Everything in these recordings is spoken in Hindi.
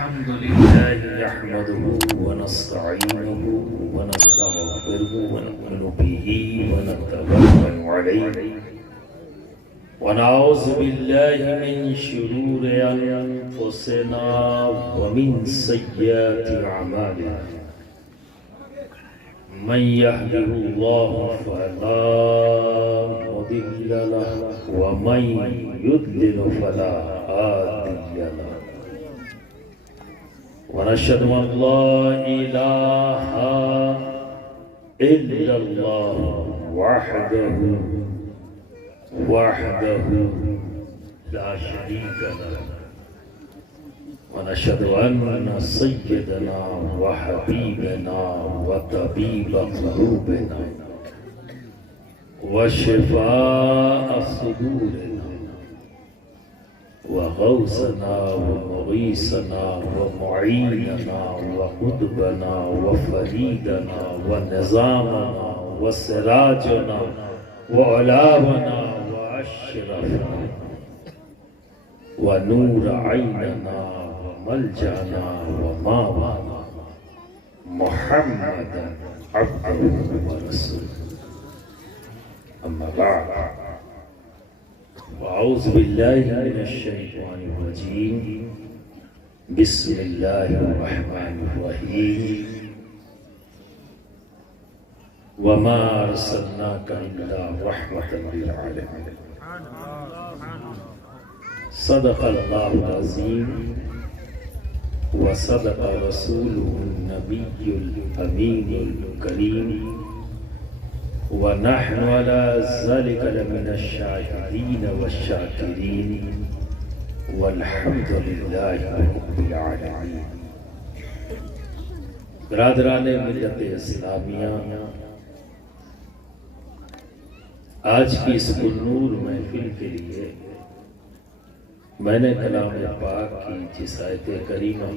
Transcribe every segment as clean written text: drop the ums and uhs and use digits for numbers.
अल्हम्दुलिल्लाहि नहमदुहु व नस्तईनुहु व नस्तगफिरुहु व नु'मिनु बिही व नतवक्कलु अलैहि व नऊज़ु बिल्लाहि मिन शुरूरि अनफुसिना व मिन सय्यिआति अमालिना मन यहदिहिल्लाहु फला मुदिल्ल लहु व मन युद्लिल फला हादिय लहु वनशहदु अल्ला इलाहा इल्लल्लाह वहदहु ला शरीक लहु वनशहदु अन्न सय्यदना व हबीबना व तबीब क़ुलूबिना व शिफ़ाअ सुदूरिना व गौसना व मुगीसना व मुईनना व कुतुबना व फरीदना व निज़ामना व सिराजना व अलावना व अशरफना व नूर ऐनना व मलजाना व मावाना मुहम्मदन अब्दुहु व रसूलुहु अम्मा बअद अऊज़ु बिल्लाहि मिनश शैतानिर रजीम बिस्मिल्लाहिर रहमानिर रहीम वमा अरसलनाका इल्ला रहमतन लिल आलमीन सदक़ल्लाहुल अज़ीम व सदक़ रसूलुहुन नबियुल अमीनुल करीम व नहनु अला ज़ालिका लमिनश शाहिदीन वश्शाकिरीन वल्हम्दुलिल्लाहि रब्बिल आलमीन। बिरादराने मिल्लत इस्लामिया, आज की इस नूर महफिल के लिए मैंने कलाम पाक की जिस आयत करीमा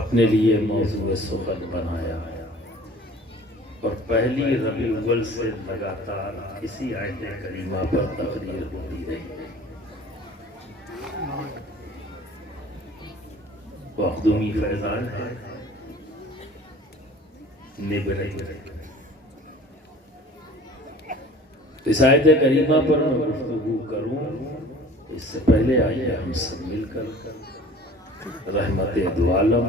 अपने लिए मौजूद सुखद बनाया है और पहली रबीउल अव्वल से लगातार इसी आयत करीमा पर तकरीर होती रही। वख्दुमी फैजान है इस आयत करीमा पर मैं गुफ्तगू करूं, इससे पहले आइए हम सब मिलकर रहमत दो आलम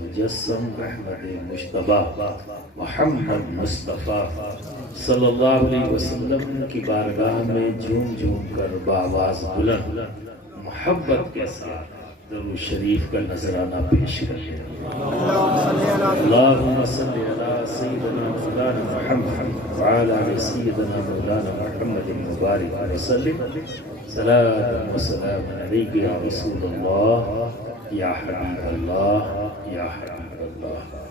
मुजस्सम रहमत मुश्तबा मोहम्मद मुस्तफ़ा सल्लल्लाहु अलैहि वसल्लम की बारगाह में झूम झूम कर बावाज़ बुलंद मोहब्बत के साथ दरूद शरीफ का नजराना पेश करते हैं। अल्लाहुम्मा सल्लि अला सय्यिदिना मौलाना मुहम्मद व अला आलि सय्यिदिना मौलाना मुहम्मद मुबारक व सल्लिम सलातन व सलाम अलैका या रसूलल्लाह या हबीबल्लाह या हबीबल्लाह।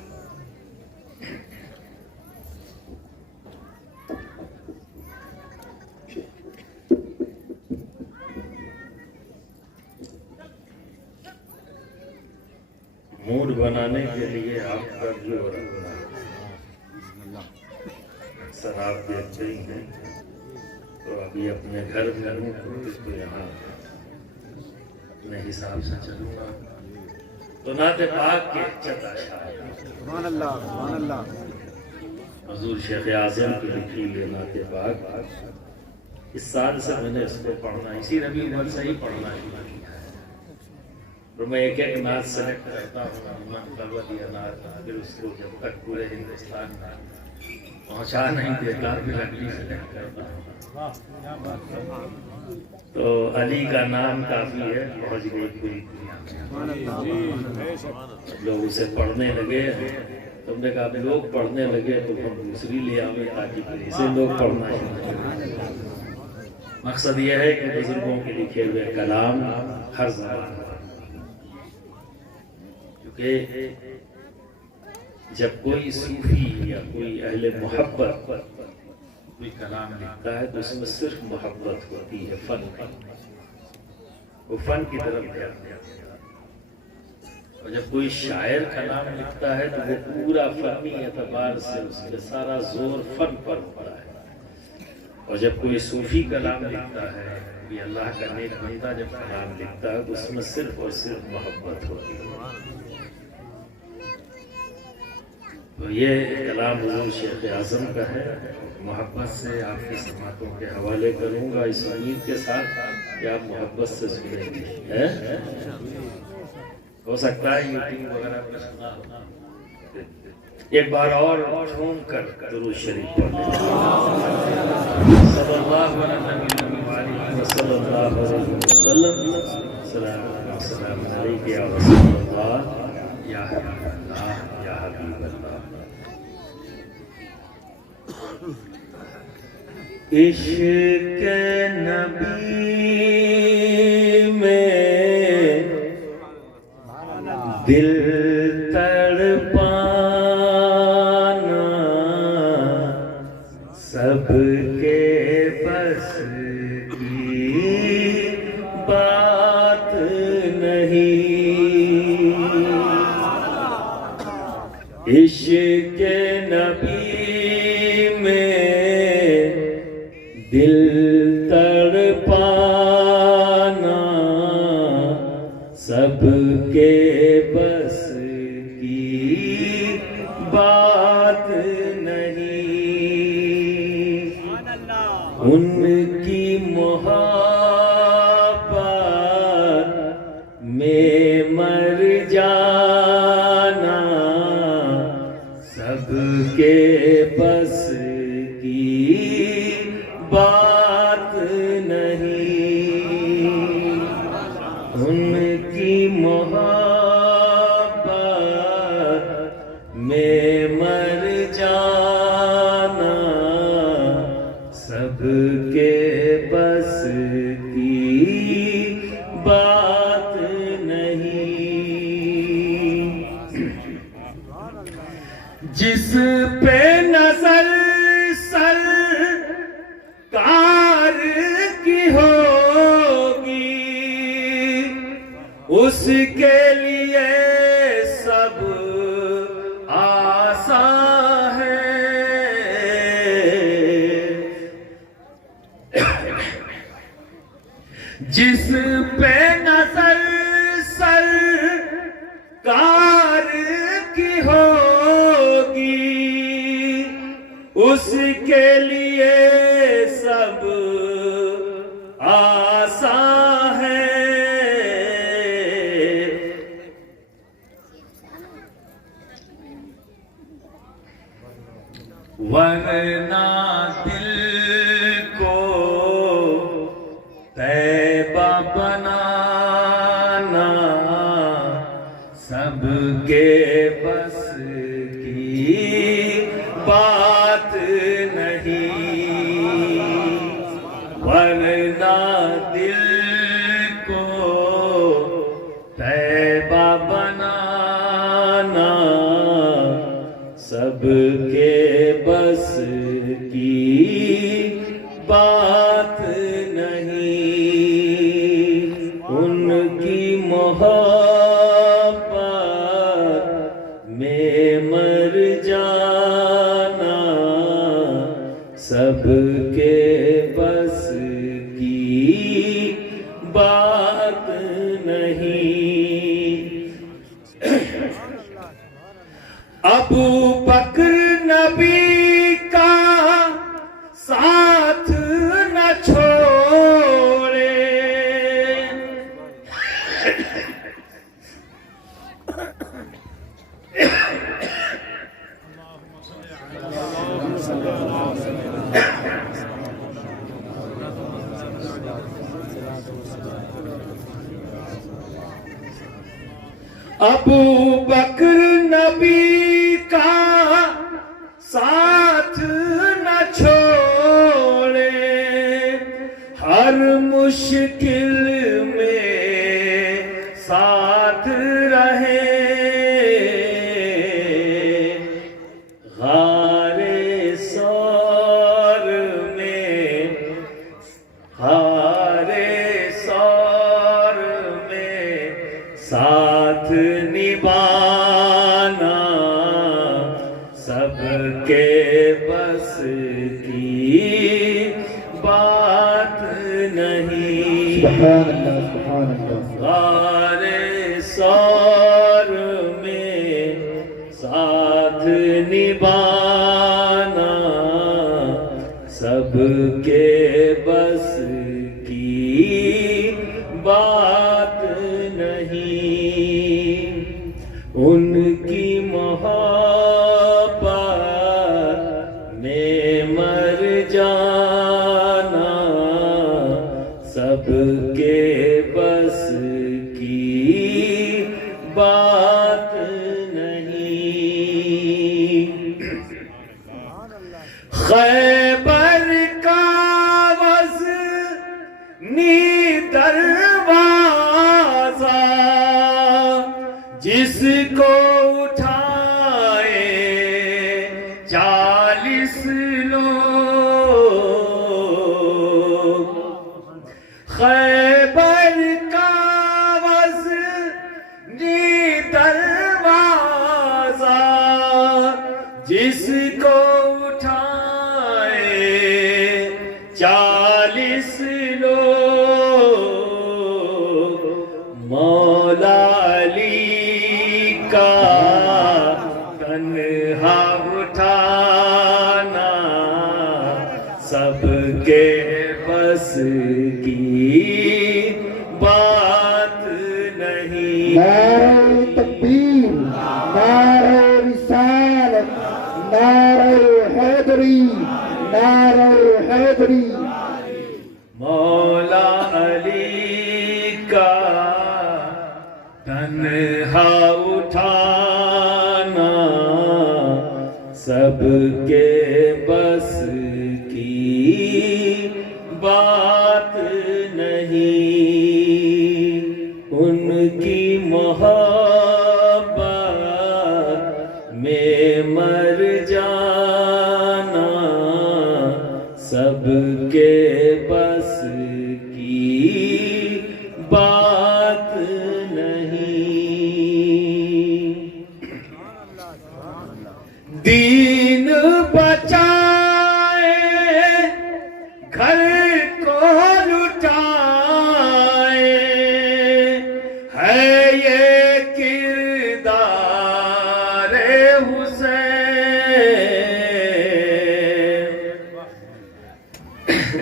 मूड बनाने के लिए आपका जो अक्सर आप देखते ही हैं, तो अभी अपने घर में हूँ तो यहाँ अपने हिसाब से चलूँगा तो नाते पाक के सुभान अल्लाह सुभान अल्लाह हुजूर शेख आज़म की लिखी हुई नाते पाक इस साल से मैंने इसको पढ़ना, इसी रबीउल अव्वल से ही पढ़ना है। और मैं एक एक नात सेलेक्ट करता हूँ, कलवदिया नात, फिर उसको जब तक पूरे हिंदुस्तान में पहुँचा नहीं देता फिर अगली सेलेक्ट करता हूँ। तो अली का नाम काफी है, पहुँच गई पूरी दुनिया में। लोग उसे पढ़ने लगे, तुमने कहा लोग पढ़ने लगे तो हम दूसरी ले आवे ताकि इसे लोग पढ़ना चाहिए। मकसद यह है कि बुजुर्गों के लिखे हुए कलाम हर ज़माने कि जब कोई सूफी या कोई अहले मोहब्बत कोई कलाम लिखता है तो उसमें सिर्फ मोहब्बत होती है, फन की, वो फन की तरफ ध्यान देता है। और जब कोई शायर कलाम लिखता है तो वो पूरा फनी एतबार से उसके सारा जोर फन पर होता है। और जब कोई सूफी कलाम लिखता है कि अल्लाह का नेक बंदा जब कलाम लिखता है तो उसमें सिर्फ और सिर्फ मोहब्बत होती है। तो ये कलाम हुजूर शेख आज़म का है। मोहब्बत से आपकी समातों के हवाले करूँगा, इस उम्मीद के साथ कि आप मोहब्बत से सुनेंगे। हो सकता है यूट्यूब वगैरह पर सुना हो। एक बार और झूम कर दुरूद शरीफ पढ़ लें। सल्लल्लाहु अलैहि वसल्लम सलाम अलैका या रसूलल्लाह या हबीबल्लाह या हबीबल्लाह। इश्क़ नबी में दिल तड़पाना सबके बस की बात नहीं। इश्क़ नबी में दिल तड़पाना सबके बस की बात नहीं। उनकी मोहब्बत में मर जाना सबके बस की बात नहीं। उनकी मोहब्बत में मर जाना सबके बस की बात नहीं। जिस पे नजर सरकार की होगी उसके लिए सब आसान है। जिस पे नजर सरकार की होगी उसके लिए सब आसान है। वरना दिल को तैबा बनाना सबके बस की बात नहीं। वरना दिल को तैबा बनाना सबके बस की बात नहीं। उनकी मोहब्बत में मर जाना सबके बस की बात नहीं। अबू बकर नबी का साथ न छोड़े। अबू बकर नबी का साथ न छोड़े। हर मुश्किल में साथ रहे। गारे सौर में साथ निभाना सबके बस की बात नहीं। सुभान अल्लाह सुभान अल्लाह। सारे सौर में साथ निभाना सबके बस की बात नहीं। उनकी मोहब्बत में मर जाना सबके बस की बात नहीं। खैबर का वज़नी दरवाज़ा जिसको उठाए 40 लोग। खैबर का वज़नी दरवाज़ा जिसको उठाए 40 लोग। मौला अली का तन्हा उठाना सबके बस की बात नहीं। नारे तकबीर, नारे रिसालत, नारे हैदरी, नारे हैदरी। मौला अली का तन्हा उठाना सबके बस की बात नहीं। उनकी मोहब्बत में मर जाना सबके बस की बात नहीं। दीन बचाए घर को लुटाए है ये किरदार हुसैन।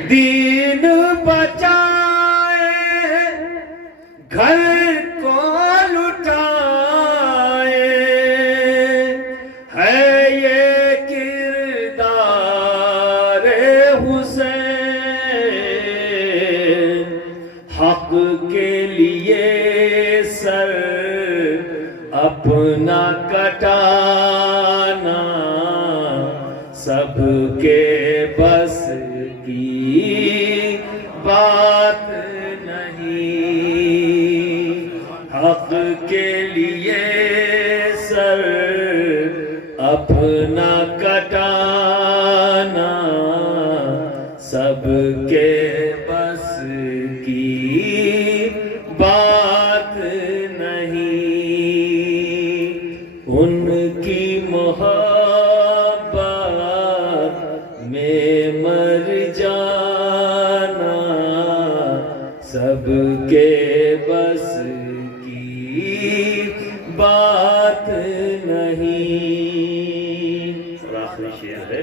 दीन बचाए घर को लुटाए है ये किरदार हुसैन। हक के लिए सर अपना कटाना सबके बस की बात नहीं। हक के लिए सर अपना कटाना सबके बस की बात नहीं। उनकी मोहब्बत में मर जाना सबके बस की बात नहीं। आखिरी शेर है।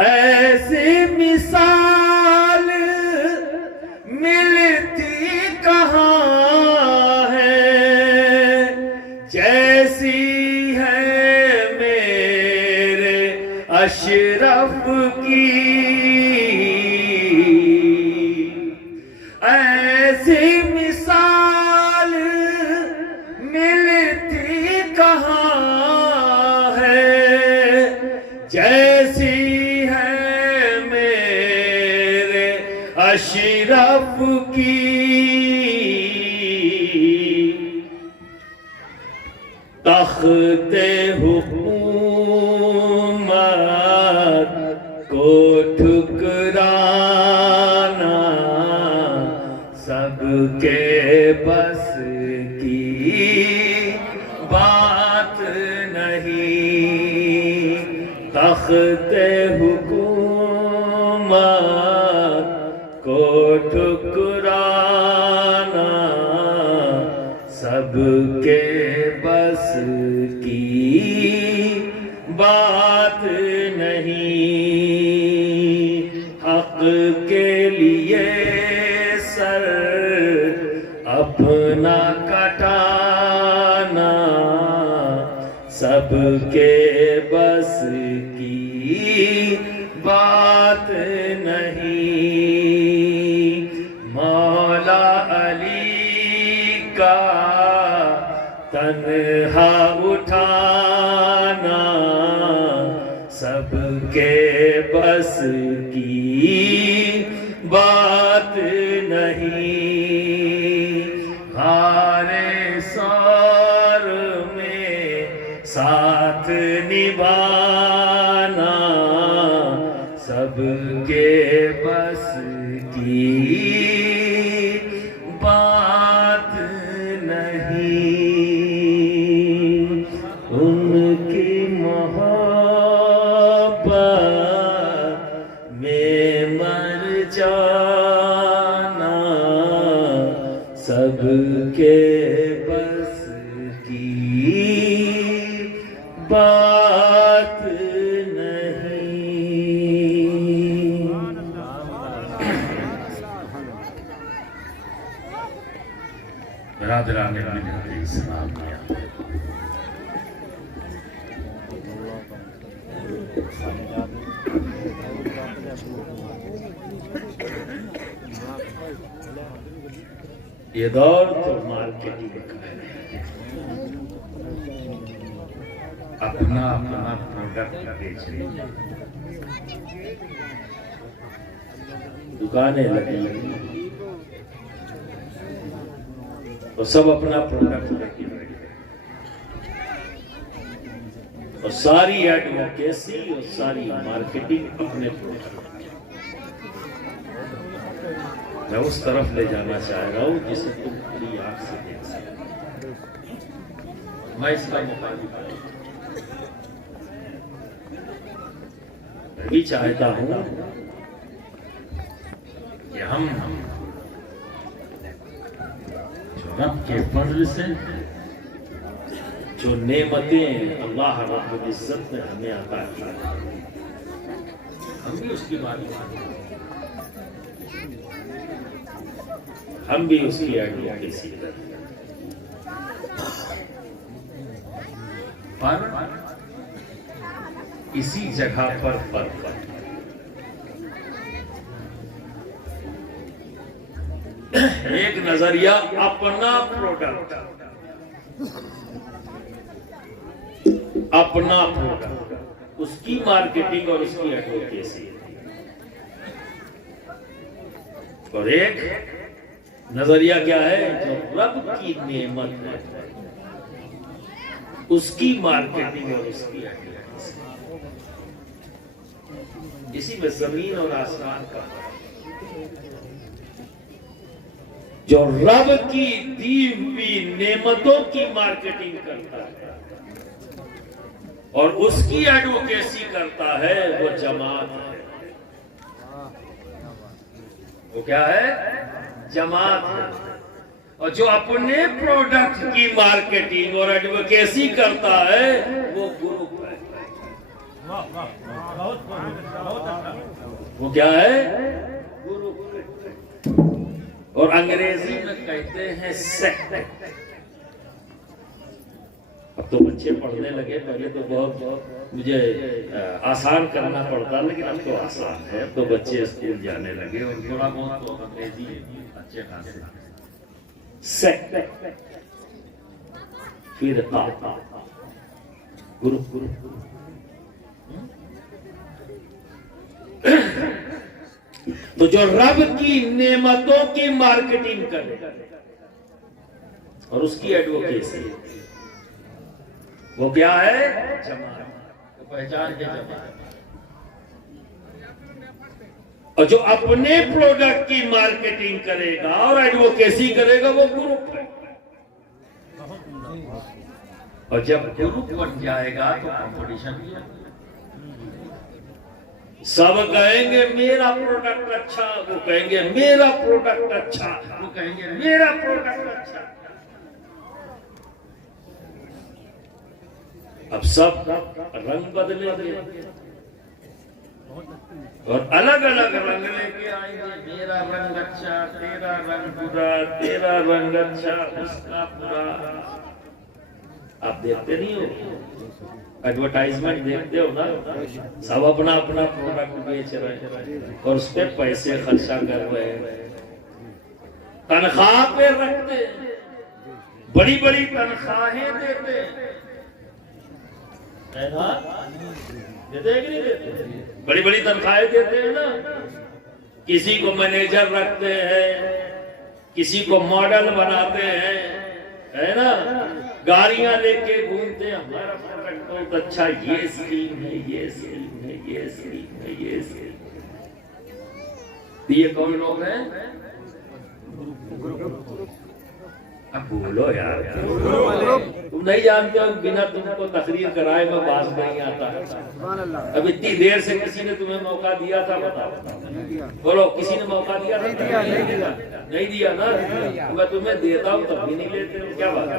ऐसी मिसाल मिलती कहाँ है जैसी है मेरे अशरफ की। ऐसी मिसाल मिलती कहाँ है जैसी है मेरे अशरफ की। तख्ते हुकूमत को ठुकराना सबके बस की बात नहीं। तख्ते हुकूमत को ठुकराना सबके बस की बात नहीं, हक के लिए सर अपना कटाना सबके बस की बात नहीं। मौला अली का तन्हा उठाना सबके बस की बात नहीं। हारे सौर में साथ निभाना सबके बस की बात नहीं। उनकी मोहब्बत में मर जाना सबके बस की बात नहीं। बरादरान इस्लाम ये दौर तो मार्केटिंग का है। अपना अपना प्रोडक्ट बेच रही है, दुकानें लगी और सब अपना प्रोडक्ट लेके बैठे और सारी एडवोकेसी और सारी मार्केटिंग अपने प्रोडक्ट। मैं उस तरफ ले जाना चाह रहा हूं जिसे तुम पूरी आंख से देख सको। मैं इसका मुखालिफ हूं। मैं भी चाहता हूं कि हम जो रब के फजल से जो नेमतें अल्लाह रब्बुल इज्जत ने हमें अता की, हम भी उसकी बात मानें, हम भी उसकी एडवोकेसी करें। पर इसी जगह पर फर्क है। एक नजरिया अपना प्रोडक्ट, अपना प्रोडक्ट, उसकी मार्केटिंग और उसकी एडवोकेसी, और एक नजरिया क्या है, जो रब की नेमत है उसकी मार्केटिंग और उसकी एडवोकेसी। इसी में जमीन और आसमान का, जो रब की दी हुई नेमतों की मार्केटिंग करता है और उसकी एडवोकेसी करता है, वो जमात है। वो क्या है? जमात है। और जो अपने प्रोडक्ट की मार्केटिंग और एडवोकेसी करता है, वो ग्रुप है। वो क्या है? ग्रुप। और अंग्रेजी में कहते हैं सेक्ट। अब तो बच्चे पढ़ने लगे, पहले तो बहुत मुझे आसान करना पड़ता, लेकिन अब तो आसान है। अब तो बच्चे स्कूल जाने लगे और थोड़ा बहुत तो अंग्रेजी अच्छे खासे। सेक्ट, फिरका, ग्रुप। तो जो रब की नेमतों की मार्केटिंग करे और उसकी एडवोकेसी, वो क्या है? जमात। तो पहचान के जमात। और जो अपने प्रोडक्ट की मार्केटिंग करेगा और एडवोकेसी करेगा, वो ग्रुप है। और जब ग्रुप बन जाएगा तो कंपटीशन भी है। सब कहेंगे मेरा प्रोडक्ट अच्छा, वो कहेंगे मेरा प्रोडक्ट अच्छा, वो कहेंगे मेरा प्रोडक्ट अच्छा। अब सब रंग बदलेंगे और अलग अलग रंग लेके आएंगे। मेरा रंग अच्छा, तेरा रंग बुरा, तेरा रंग अच्छा, उसका बुरा। आप देखते नहीं हो, एडवर्टाइजमेंट देखते हो ना, सब अपना अपना प्रोडक्ट बेच रहे हैं और उस पर पैसे खर्चा कर रहे हैं, तनख्वाह पे रखते हैं, बड़ी बड़ी तनख्वाहें देते हैं, है ना? देते हैं कि नहीं देते? बड़ी बड़ी तनख्वाहें देते हैं ना। किसी को मैनेजर रखते हैं, किसी को मॉडल बनाते हैं, है ना? गाड़ियां लेके घूमते हैं, हमारा प्रोडक्ट बहुत अच्छा, ये स्कीम है, ये स्कीम है, ये स्कीम है, ये स्कीम। ये कौन लोग हैं? अब बोलो यार, तुम नहीं जानते हो, बिना तुमको तकरीर कराए मैं बात नहीं आता। अब इतनी देर से किसी ने तुम्हें मौका दिया था? बताओ, बोलो, किसी ने मौका दिया था? नहीं दिया ना। मैं तुम्हें देता हूँ तब भी नहीं लेते हो, क्या बात है?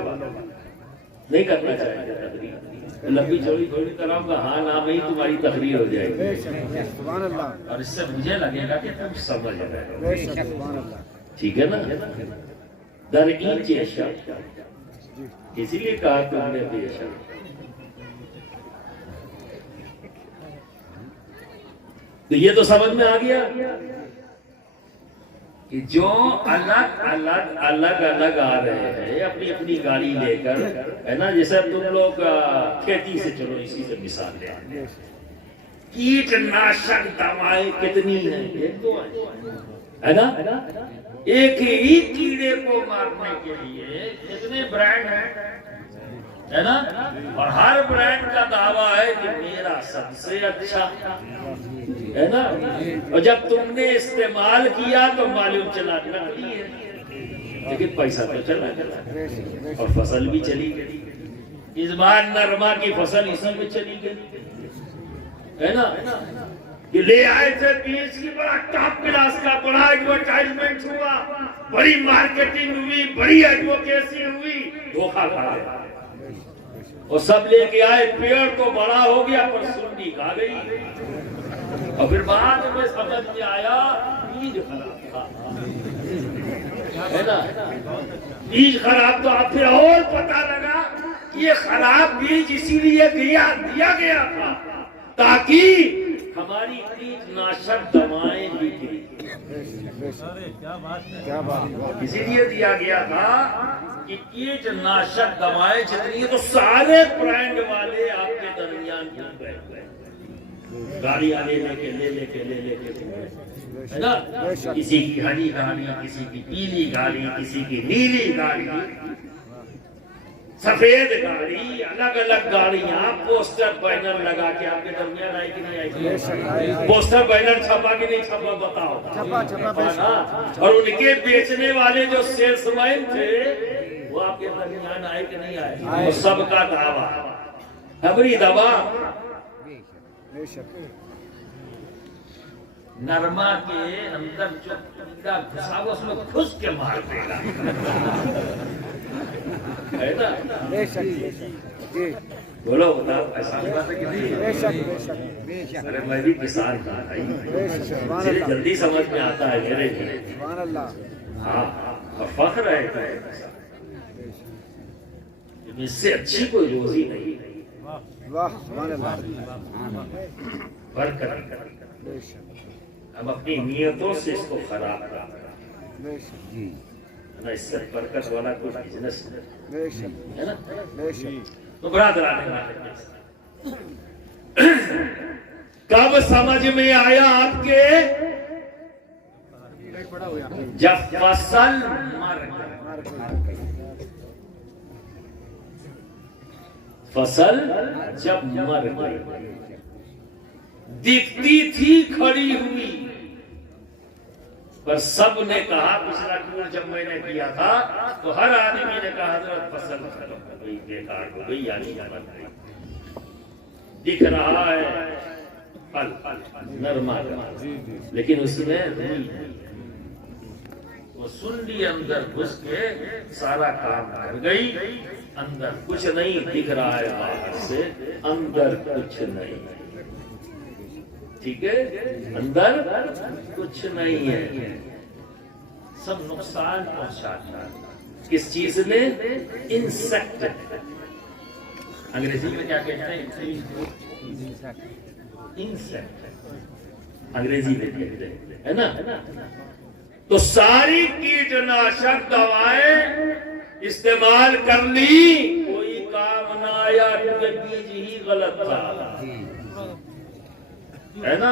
नहीं करना चाहिए तकरीर, लंबी चौड़ी थोड़ी कराऊंगा, हाँ ना में ही तुम्हारी तकरीर हो जाएगी और इससे मुझे लगेगा कि तुम समझ रहे हो, ठीक है ना? दर इंच इसीलिए कहा तुमने बेशक। तो ये तो समझ में आ गया कि जो अलग अलग अलग अलग आ रहे हैं अपनी अपनी गाड़ी लेकर, है ना? जैसे तुम लोग खेती से, चलो इसी से मिसाल ले, कीटनाशक दवाएं कितनी है? एक दो है ना? एक ही कीड़े को मारने के लिए कितने ब्रांड है ना? और हर ब्रांड का दावा है कि मेरा सबसे अच्छा, है ना? और जब तुमने इस्तेमाल किया तो मालूम चला नकली है, लेकिन पैसा तो चला और फसल भी चली गई। इस बार नरमा की फसल इसी में चली गई, है ना? कि ले आए थे बीज की, बड़ा टॉप क्लास का, बड़ा एडवर्टाइजमेंट हुआ, बड़ी मार्केटिंग हुई, बड़ी एडवोकेसी हुई, धोखा खा गया। और सब लेके आए, पेड़ तो बड़ा हो गया पर सुंडी खा गई। और फिर बाद में समझ में आया बीज खराब था, है ना? बीज खराब, तो अब फिर और पता लगा कि ये खराब बीज इसीलिए दिया गया था ताकि हमारी कीटनाशक दवाएं बिके। क्या बात, इसीलिए दिया गया था कि कीटनाशक दवाएं जितनी, तो सारे ब्रांड वाले आपके दरमियान घूम गए, गाड़ियां ले लेके, है ना? किसी की हरी गाड़ी, किसी की पीली गाड़ी, किसी की नीली गाड़ी, सफेद गाड़ी, अलग अलग गाड़ियां, पोस्टर बैनर लगा के आपके दरमियान आई कि नहीं आई? पोस्टर बैनर छपा कि नहीं छपा? बताओ, छपा। और उनके बेचने वाले जो सेल्समैन थे वो आपके दरमियान आए कि नहीं आए? वो सबका दावा, खबरी दवा, नरमा के अंदर जो कीड़ा घुसा हुआ उसमें घुस के मार देगा, है ना? बोलो, बताओ, ऐसा बात है कि नहीं? अरे मैं भी किसान था भाई, मुझे जल्दी समझ में आता है मेरे लिए। हाँ, और फख्र है, इससे अच्छी कोई रोजी नहीं। हम अपनी नियतों से इसको खराब कर, ना इससे बरकत वाला कोई बिजनेस है ना? तो कब समझ में आया आपके? जब फसल मर गई, फसल जब मर गई, दिखती थी खड़ी हुई, पर सब ने कहा, पिछला टूर जब मैंने किया था तो हर आदमी ने कहा हजरत फसल खत्म हो गई, बेकार हो गई, यानी मर गई। दिख रहा है फल नरमा का, लेकिन उसमें वो सुन ली, अंदर घुस के सारा काम कर गई। अंदर कुछ नहीं दिख रहा है, बाहर से अंदर कुछ नहीं। ठीक है, अंदर कुछ नहीं है, सब नुकसान पहुंचाता है। किस चीज ने? इंसेक्ट। अंग्रेजी में क्या कहते हैं? इंसेक्ट अंग्रेजी में कहते हैं, है ना? तो सारी कीटनाशक दवाएं इस्तेमाल कर ली, कोई काम ना आया, क्योंकि बीज ही गलत था, है ना?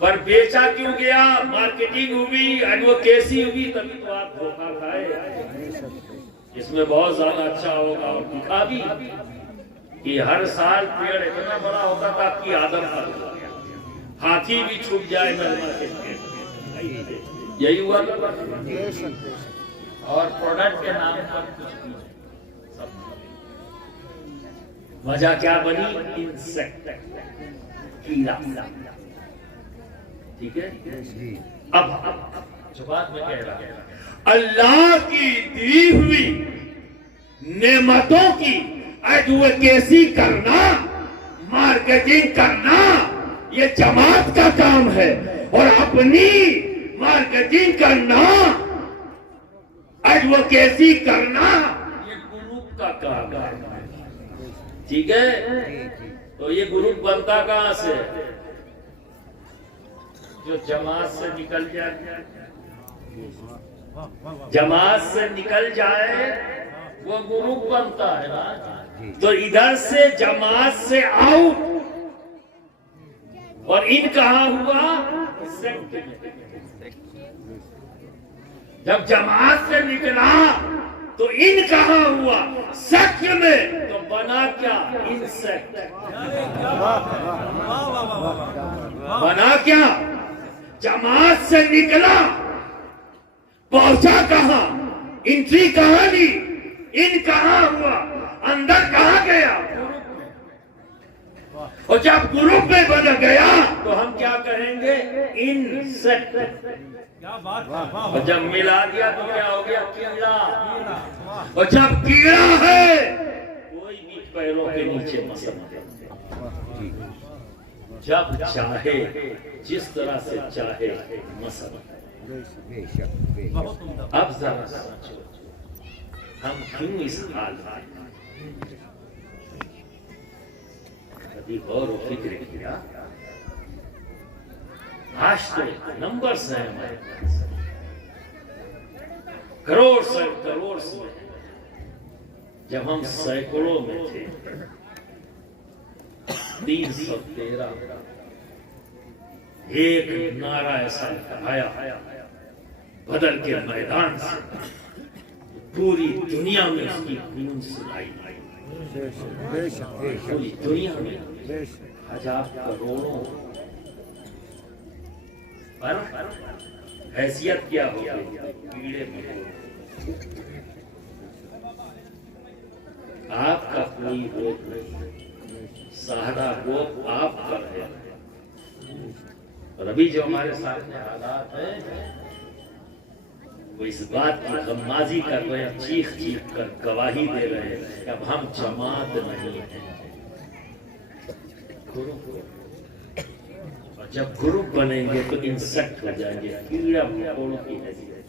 पर बेचा क्यों गया? मार्केटिंग हुई, एडवोकेसी हुई, तभी तो आप धोखा खाए। इसमें बहुत ज्यादा अच्छा होगा, और दिखा भी कि हर साल पेड़ इतना बड़ा होता था कि आदम था, हाथी भी छूट जाए नरमा के, यही हुआ। और प्रोडक्ट के नाम पर कुछ भी वजह क्या बनी? इंसेक्ट, कीड़ा। ठीक है, अब जो बात मैं कह रहा हूं, अल्लाह की दी हुई नेमतों की एडवोकेसी करना, मार्केटिंग करना, ये जमात का काम है। और अपनी मार्केटिंग करना, एडवोकेसी करना, ये ग्रुप का काम है। ठीक है, तो ये ग्रुप बनता कहां से? जो जमात से निकल जाए, जमात से निकल जाए वो ग्रुप बनता है ना। तो इधर से जमात से आउट, और इन कहां हुआ? सेक्ट में। जब जमात से निकला तो इन कहां हुआ? सेक्ट में। तो बना क्या? इंसेक्ट। बना क्या? जमात से निकला, पहुंचा कहां? एंट्री कहां ली? इन कहां हुआ? अंदर कहां गया? और जब ग्रुप में बन गया तो हम क्या कहेंगे? इंसेक्ट। और जब मिला दिया तो क्या हो गया? कीड़ा। और जब कीड़ा है, कोई भी पैरों के नीचे मसल, जब चाहे जिस तरह से चाहे मसल। अब जरा सोचो, हम क्यों इस हाल में? कभी गौर व फिक्र किया? आज तो नंबर्स हैं हमारे पास, करोड़ से करोड़ से। जब हम सैकड़ों में थे, 313 एक नारा ऐसा आया बदल के मैदान से, पूरी दुनिया में उसकी गूंज सुनाई। पूरी दुनिया में हजार करोड़ों, पर हैसियत क्या हो गई? कीड़े मकोड़े। आपका कोई रोग नहीं, सारा रोग आप कर रहे हैं। और अभी जो हमारे सामने हालात है, वो इस बात की गम्माजी कर रहे हैं, चीख चीख कर गवाही दे रहे हैं, अब हम जमात नहीं है। और जब ग्रुप बनेंगे तो इंसेक्ट हो जाएंगे, कीड़ा मकोड़ों की हैसियत।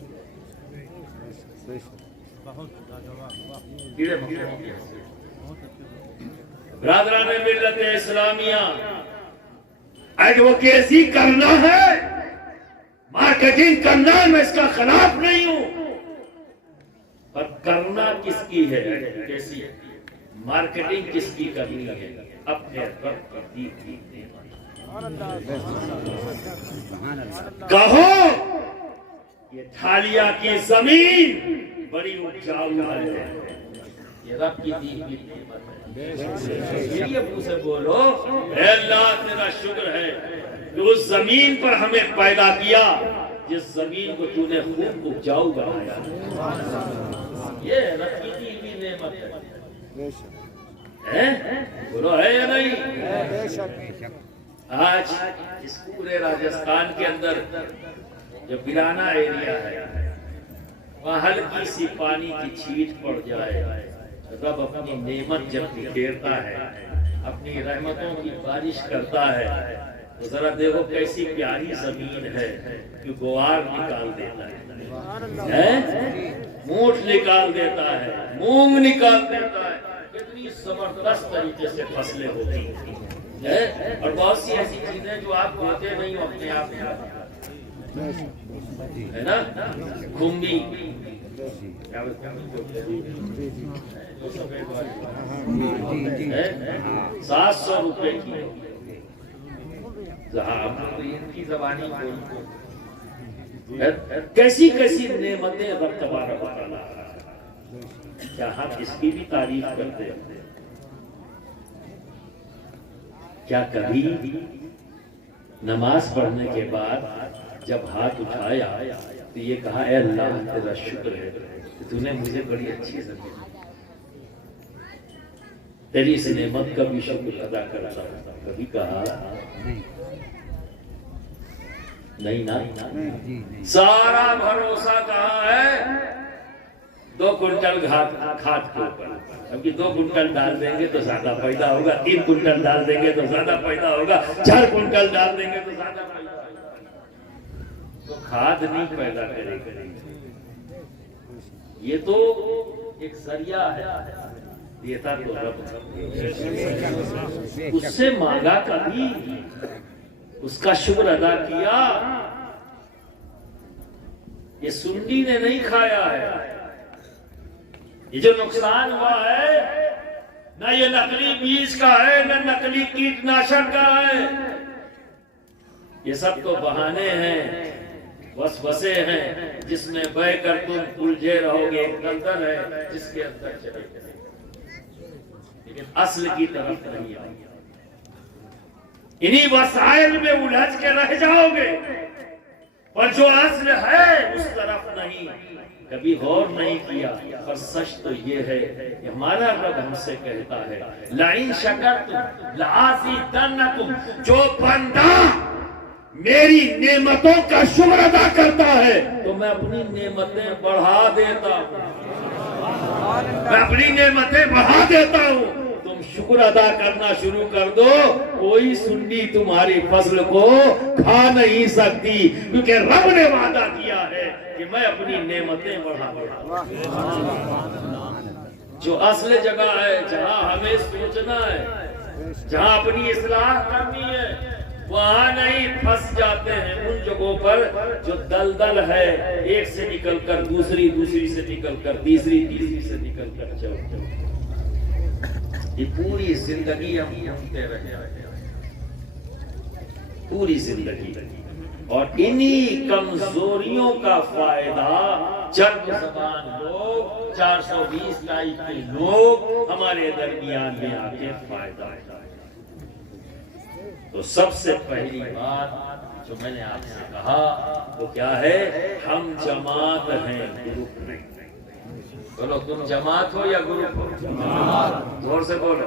कीड़े मकोड़ों की हैसियत। ब्रादरान मिल्लत इस्लामिया, एडवोकेसी करना है, मार्केटिंग करना है, मैं इसका खिलाफ नहीं हूं, पर करना किसकी है? एडवोकेसी। मार्केटिंग किसकी करनी है? अपने रब की दी हुई। कहो ये थालिया की जमीन बड़ी उपजाऊ है, ये रब की दी हुई नेमत है। ये मुंह से बोलो, अल्लाह तेरा शुक्र है कि उस जमीन पर हमें पैदा किया, जिस जमीन को तूने खूब उपजाऊ बनाया। ये रब की दी हुई नेमत है। बोलो है या नहीं? आज इस पूरे राजस्थान के अंदर जो वीराना एरिया है, वहाँ हल्की सी पानी की छींट पड़ जाए, रब अपनी नेमत जब बिखेरता है, अपनी रहमतों की बारिश करता है, तो जरा देखो कैसी प्यारी जमीन है कि गुआर निकाल देता है, मूठ निकाल देता है, मूंग निकाल देता है, कितनी जबरदस्त तरीके से फसलें होती हैं। और बहुत सी ऐसी चीजें जो आप बोते नहीं हो अपने आप है ना, खुम्बी क्या बोलते हैं, 700 रुपए की, इनकी जबानी कैसी कैसी नेमतें रब तबारक व तआला, क्या हम इसकी भी तारीफ करते हैं? क्या कभी नमाज पढ़ने के बाद जब हाथ उठाया तो ये कहा, ऐ अल्लाह तेरा शुक्र है कि तूने मुझे बड़ी अच्छी ज़िंदगी, तेरी इस नेमत का भी शुक्र अदा करता हूं? कभी कहा नहीं ना। सारा भरोसा कहाँ है? 2 कुंटल खाद के ऊपर। क्योंकि 2 कुंटल डाल देंगे तो ज्यादा पैदा होगा, 3 कुंटल डाल देंगे तो ज्यादा पैदा होगा, 4 कुंटल डाल देंगे तो ज्यादा पैदा होगा। तो खाद नहीं पैदा करेगी, ये तो एक जरिया है, देता तो रब, उससे मांगा कभी, उसका शुक्र अदा किया। ये सुंडी ने नहीं खाया है, ये जो नुकसान हुआ है ना, ये नकली बीज का है ना नकली कीटनाशक का है, ये सब तो बहाने हैं, वसवसे हैं, जिसमें बह कर तुम उलझे रहोगे। एक दलदल है जिसके अंदर चले जाओगे, लेकिन असल की तरफ नहीं आओगे, इन्हीं वसाइल में उलझ के रह जाओगे, और जो असल है उस तरफ नहीं, कभी गौर नहीं किया। पर सच तो ये है कि हमारा रब हमसे कहता है, लाइन शकरतुम लआज़ीदन्नकुम, जो बंदा मेरी नेमतों का शुक्र अदा करता है तो मैं अपनी नेमतें बढ़ा देता हूँ, मैं अपनी नेमतें बढ़ा देता हूँ। तुम शुक्र अदा करना शुरू कर दो, कोई सुंडी तुम्हारी फसल को खा नहीं सकती, क्योंकि रब ने वादा किया है कि मैं अपनी नेमतें बढ़ा दूंगा। जो असल जगह है, जहां हमें सोचना है, जहां अपनी इस्लाह करनी है, वहां नहीं फंस जाते हैं उन जगहों पर जो दलदल है, एक से निकलकर दूसरी, दूसरी से निकलकर तीसरी, तीसरी से निकलकर चौथी। ये पूरी जिंदगी हम घूमते रहे, पूरी जिंदगी, और इन्हीं कमजोरियों का फायदा चर्ब ज़बान लोग, 420 टाइप के लोग हमारे दरमियान में आके फायदा है। तो सबसे पहली बात जो मैंने आपसे कहा वो क्या है? हम जमात हैं, ग्रुप नहीं। बोलो, तुम जमात हो या ग्रुप हो? जोर से बोलो,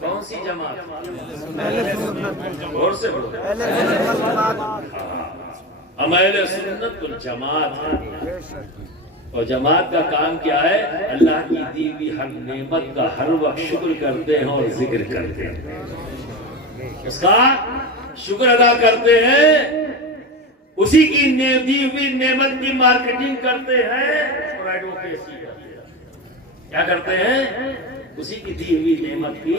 कौन सी जमात? जोर से बोलो, हम अहले सुन्नत वल जमात है। और जमात का काम क्या है? अल्लाह की दी हुई हर नेमत का हर वक्त शुक्र करते हैं और जिक्र करते हैं, उसका शुक्र अदा करते हैं, उसी की दी हुई नेमत की मार्केटिंग करते हैं और एडवोकेसी करते हैं। क्या करते हैं? उसी की दी हुई नेमत की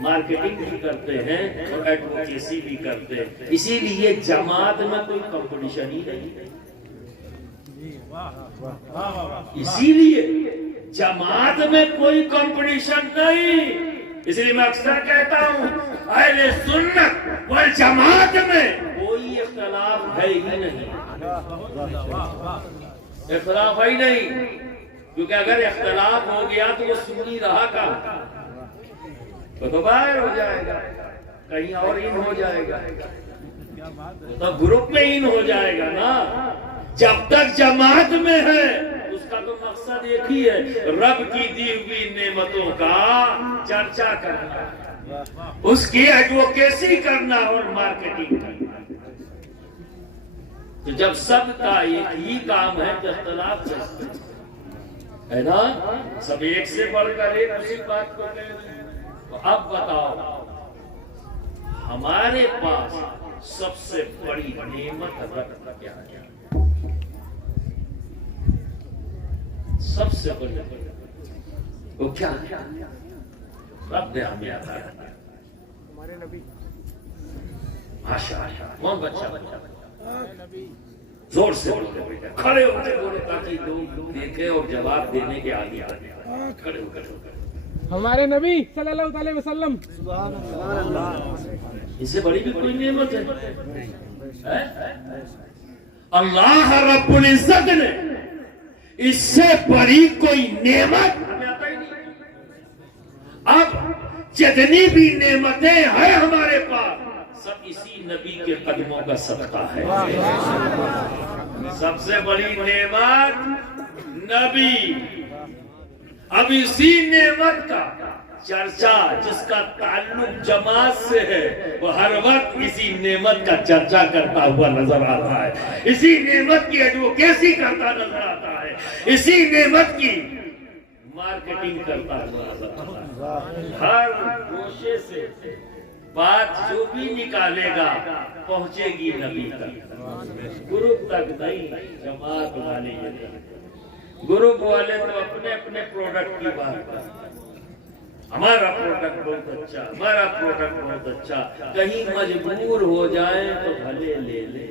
मार्केटिंग भी करते हैं और एडवोकेसी भी करते हैं। इसीलिए जमात में कोई कंपटीशन ही नहीं है, इसीलिए जमात में कोई कंपटीशन नहीं। इसलिए मैं अक्सर कहता हूँ, अहले सुन्नत वल जमात में कोई इख्तलाफ है ही नहीं, इख्तलाफ है ही नहीं, क्योंकि अगर इख्तलाफ हो गया तो वो सुन्नी रहा कहाँ? तो बाहर हो जाएगा, कहीं और इन हो जाएगा, तो ग्रुप में इन हो जाएगा ना। जब तक जमात में है उसका तो मकसद एक ही है, रब की दी हुई नेमतों का चर्चा करना, उसकी एडवोकेसी करना और मार्केटिंग करना। तो जब सबका एक ही काम है तो इख्तिलाफ है ना, सब एक से बढ़कर एक उसी बात को कह रहे हैं। तो अब बताओ, हमारे पास सबसे बड़ी नेमत रब क्या है? सबसे बड़ी वो क्या है? रब ने हमें आता है हमारे नबी। माशाअल्लाह, कौन बच्चा जोर से बोलते बेटा, खड़े होकर बोलो ताकि लोग देखे और जवाब देने के आगे आ जाए। खड़े होकर हमारे नबी सल्लल्लाहु अलैहि वसल्लम। इससे बड़ी भी कोई नेमत है? अल्लाह रब्बुल इज्जत ने इससे बड़ी कोई नेमत हमें आता ही नहीं। अब जितनी भी नेमतें हैं हमारे पास, सब इसी नबी के कदमों का सदका है। सबसे बड़ी नेमत नबी। अब इसी नेमत का चर्चा जिसका ताल्लुक जमात से है, वो हर वक्त इसी नेमत का चर्चा करता हुआ नजर आता है, इसी नेमत की एडवोकेसी करता नजर आता है, इसी नेमत की मार्केटिंग करता हुआ नजर आता है। हर गोशे से बात जो भी निकालेगा पहुंचेगी नबी तक, ग्रुप तक नहीं। जमात वाले ये नहीं, ग्रुप वाले तो अपने अपने प्रोडक्ट की बात करते, हमारा प्रोडक्ट बहुत अच्छा, हमारा प्रोडक्ट बहुत अच्छा। कहीं मजबूर हो जाए तो भले ले ले,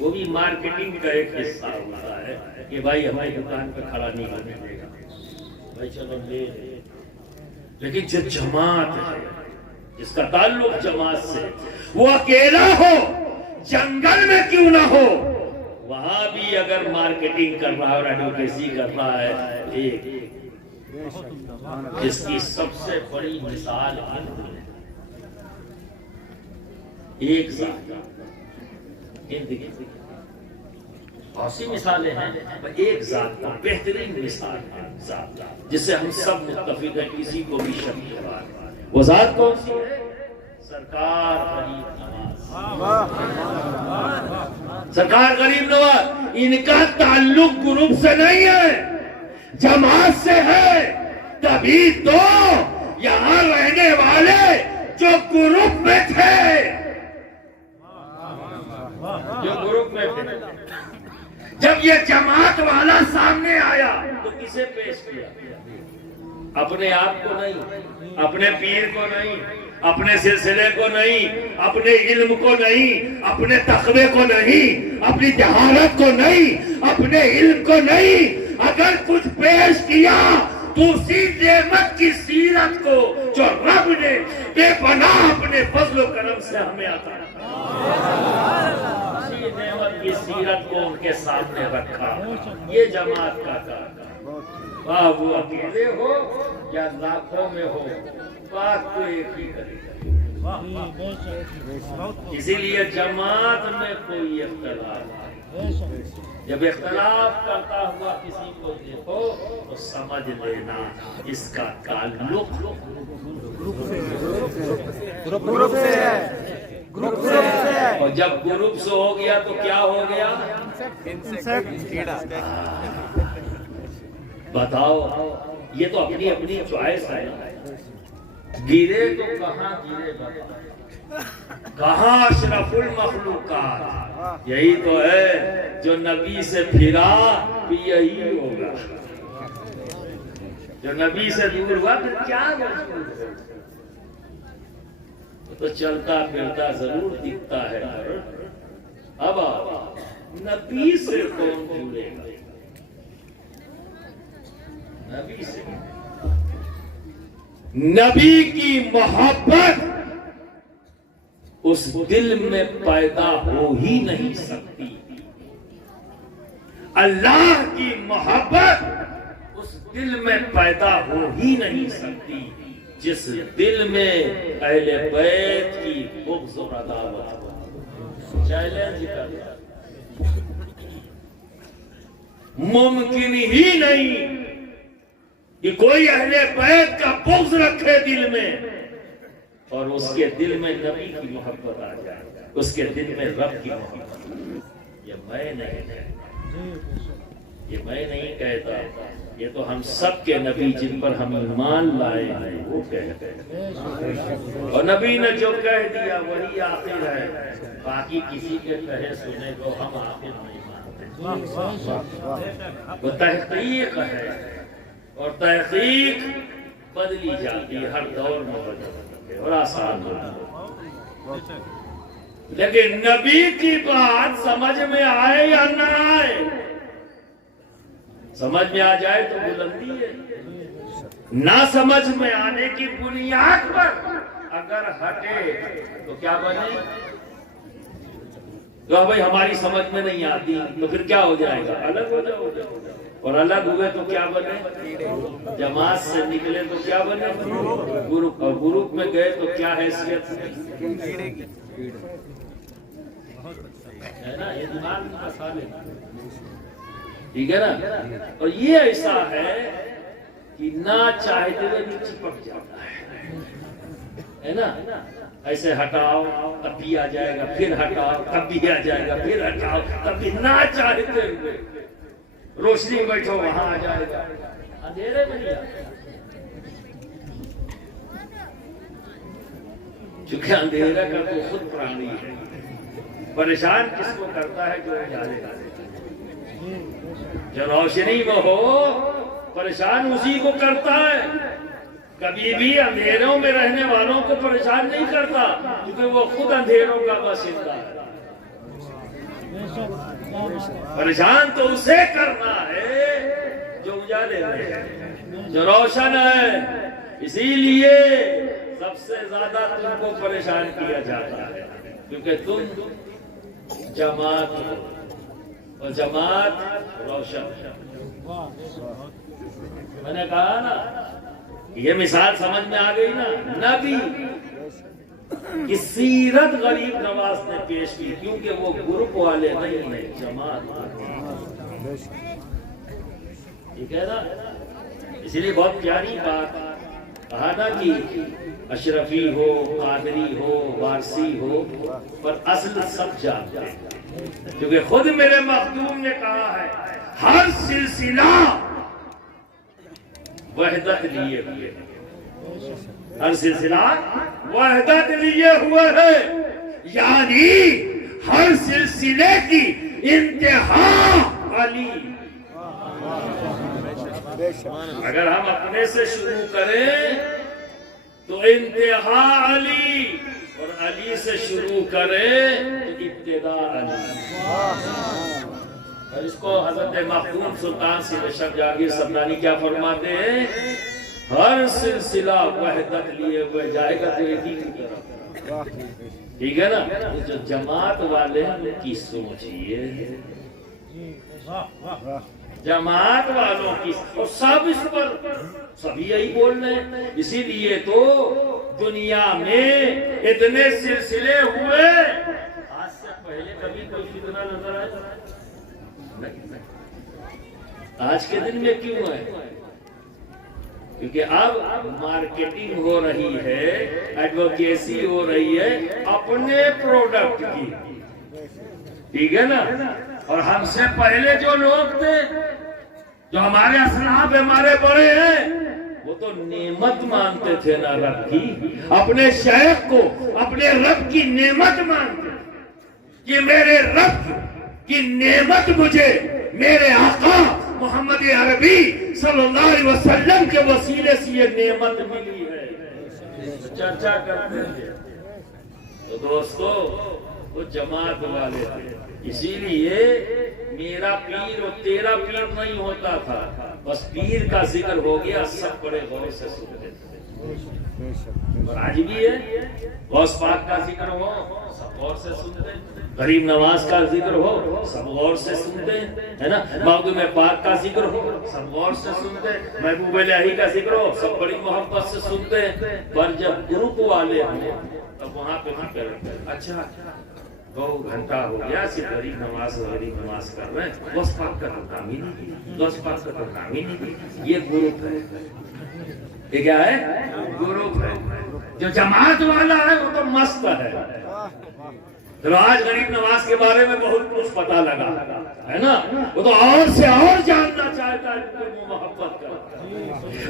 वो भी मार्केटिंग का एक हिस्सा होता है कि भाई हमारी दुकान पे खड़ा नहीं होने देगा, भाई चलो ले। लेकिन जो जमात है, जिसका ताल्लुक जमात से, वो अकेला हो, जंगल में क्यों ना हो, वहां भी अगर मार्केटिंग कर रहा है और एडवोकेसी कर रहा है, इसकी सबसे बड़ी मिसाल एक बहुत सी मिसालें हैं, एक जात का बेहतरीन मिसाल है, जिससे हम सब मुत्तफिक हैं, किसी को भी शक नहीं। वो जात कौन सी है? सरकार गरीब नवाज। सरकार गरीब नवाज, इनका ताल्लुक ग्रुप से नहीं है, जमात से है। तभी तो यहाँ रहने वाले जो ग्रुप में थे, जो ग्रुप में थे, जब ये जमात वाला सामने आया तो किसे पेश किया? अपने आप को नहीं, अपने पीर को नहीं, अपने सिलसिले को नहीं, अपने इल्म को नहीं, अपने तकवे को नहीं, अपनी जहालत को नहीं, अपने इल्म को नहीं। अगर कुछ पेश किया तो उसी नेमत की सीरत को जो रब ने बेपनाह अपने फजल करम से हमें आता है, उसी नेमत की सीरत को उनके सामने रखा। ये जमात का काम, वाह वो अकेले हो या लाखों में हो, बात तो एक ही करेगा। इसीलिए जमात में कोई इख्तिलाफ, जब इख्तिलाफ करता हुआ किसी को देखो तो समझ लेना इसका ताल्लुक ग्रुप से है। और जब ग्रुप से हो गया तो क्या हो गया? बताओ, ये तो अपनी अपनी चॉइस है। गिरे तो कहाँ गिरे, कहाँ अशरफुल मखलूकात, यही तो है जो नबी से फिरा भी यही होगा, जो नबी से दूर हुआ फिर क्या तो चलता फिरता जरूर दिखता है। अब नबी से कौन जुड़ेगा? नबी से, नबी की मोहब्बत उस दिल में पैदा हो ही नहीं सकती। अल्लाह की मोहब्बत उस दिल में पैदा हो ही नहीं सकती जिस दिल में अहले बैत की बुग़्ज़ और अदावत हो। चैलेंज कर, मुमकिन ही नहीं कि कोई अहले बैत का बुग़्ज़ रखे दिल में और उसके दिल में नबी की मोहब्बत आ जाए, उसके दिल में रब की मोहब्बत। ये मैं नहीं कहता, ये मैं नहीं कहता, ये तो हम सब के नबी जिन पर हम ईमान लाए हैं वो कहते हैं। और नबी ने जो कह दिया वही आखिर है, बाकी किसी के कहे सुने को हम आखिर नहीं मानते। वो तहकीक है और तहकीक बदली जाती है, हर दौर में बदलती है और आसान होती है। लेकिन नबी की बात समझ में आए या ना आए, समझ में आ जाए तो बुलंदी है, ना समझ में आने की बुनियाद पर अगर हटे तो क्या बने? तो भाई हमारी समझ में नहीं आती तो फिर क्या हो जाएगा? अलग हो जाओगे, और अलग हुए तो क्या बने? जमात से निकले तो क्या बने? ग्रुप, और ग्रुप में गए तो क्या हैसियत है ना? ये दिमाग में फंसा लेना, ठीक है ना? और ये ऐसा है कि ना चाहते हुए भी चिपक जाता है ना? ऐसे हटाओ तब भी आ जाएगा, फिर हटाओ तब भी आ जाएगा, फिर हटाओ तब भी, ना चाहते हुए रोशनी में बैठो वहां आ जाएगा, अंधेरे में नहीं आएगा। चूंकि अंधेरा का तो खुद प्राणी है, परेशान किसको करता है? जो जानेगा, जो रोशनी में हो परेशान उसी को करता है, कभी भी अंधेरों में रहने वालों को परेशान नहीं करता, क्योंकि वो खुद अंधेरों का बाशिंदा है। परेशान तो उसे करना है जो उजाले में है, जो रोशन है। इसीलिए सबसे ज्यादा तुमको परेशान किया जाता है, क्योंकि तुम जमात हो और जमात रोशन। मैंने कहा ना, ये मिसाल समझ में आ गई ना? नबी की सीरत गरीब नवाज ने पेश की, क्योंकि वो ग्रुप वाले नहीं है, जमात। ठीक है ना? इसीलिए बहुत प्यारी बात कहा ना कि अशरफी हो, कादरी हो, वारसी हो, पर असल सब जानते हैं, क्योंकि खुद मेरे मखदूम ने कहा है हर सिलसिला वहदत लिए हुए, हर सिलसिला वहदत लिए हुए है, यानी हर सिलसिले की इंतहा अली। अगर हम अपने से शुरू करें तो इंतहा अली, और अली से शुरू करें तो इब्तिदा अली। और इसको हजरत मखदूम सुल्तान सिर जागीर सबलानी क्या फरमाते हैं? हर सिलसिला वहदत लिए हुए जाएगा तो एक ही की तरफ। ठीक है ना? जो जमात वाले हैं उनकी सोच ये, जमात वालों की, और सब इस पर सभी यही बोल रहे हैं। इसीलिए तो दुनिया में इतने सिलसिले हुए, आज से पहले कभी कोई फितना नजर आया? आज के दिन में क्यों है? क्योंकि अब मार्केटिंग हो रही है, एडवोकेसी हो रही है अपने प्रोडक्ट की, ठीक है ना? और हमसे पहले जो लोग थे, जो हमारे असलाफ हमारे बड़े हैं, वो तो नेमत मानते थे ना रब की, अपने शेख को अपने रब की नेमत मानते कि मेरे रब की नेमत मुझे मेरे आका मोहम्मद अरबी सल्लल्लाहु अलैहि वसल्लम के वसीले से ये नेमत मिली है। चर्चा करते हैं तो दोस्तों, वो जमात वाले थे। इसीलिए मेरा पीर और तेरा पीर नहीं होता था, बस पीर का जिक्र हो गया, सब बड़े गौर से सुनते थे। और आज भी है, गौस पाक का जिक्र हो सब गौर से सुनते हैं, गरीब नवाज का जिक्र हो सब गौर से सुनते हैं, है ना? मखदूम पाक का जिक्र हो सब गौर से सुनते हैं, महबूब इलाही का जिक्र हो सब बड़ी मोहब्बत से सुनते हैं। पर जब ग्रुप वाले हों तब वहां पे फिक्र, अच्छा 2 घंटा हो गया सिर्फ गरीब नवाज कर रहे हैं, गौस पाक का तो काम ही नहीं, गौस पाक का तो काम ही नहीं। ये ग्रुप है, ये क्या है? ग्रुप है। जो जमात वाला है वो तो मस्त है, चलो आज गरीब नवाज के बारे में बहुत कुछ पता लगा है ना, वो तो और से और जानना चाहता है, वो मोहब्बत करता है।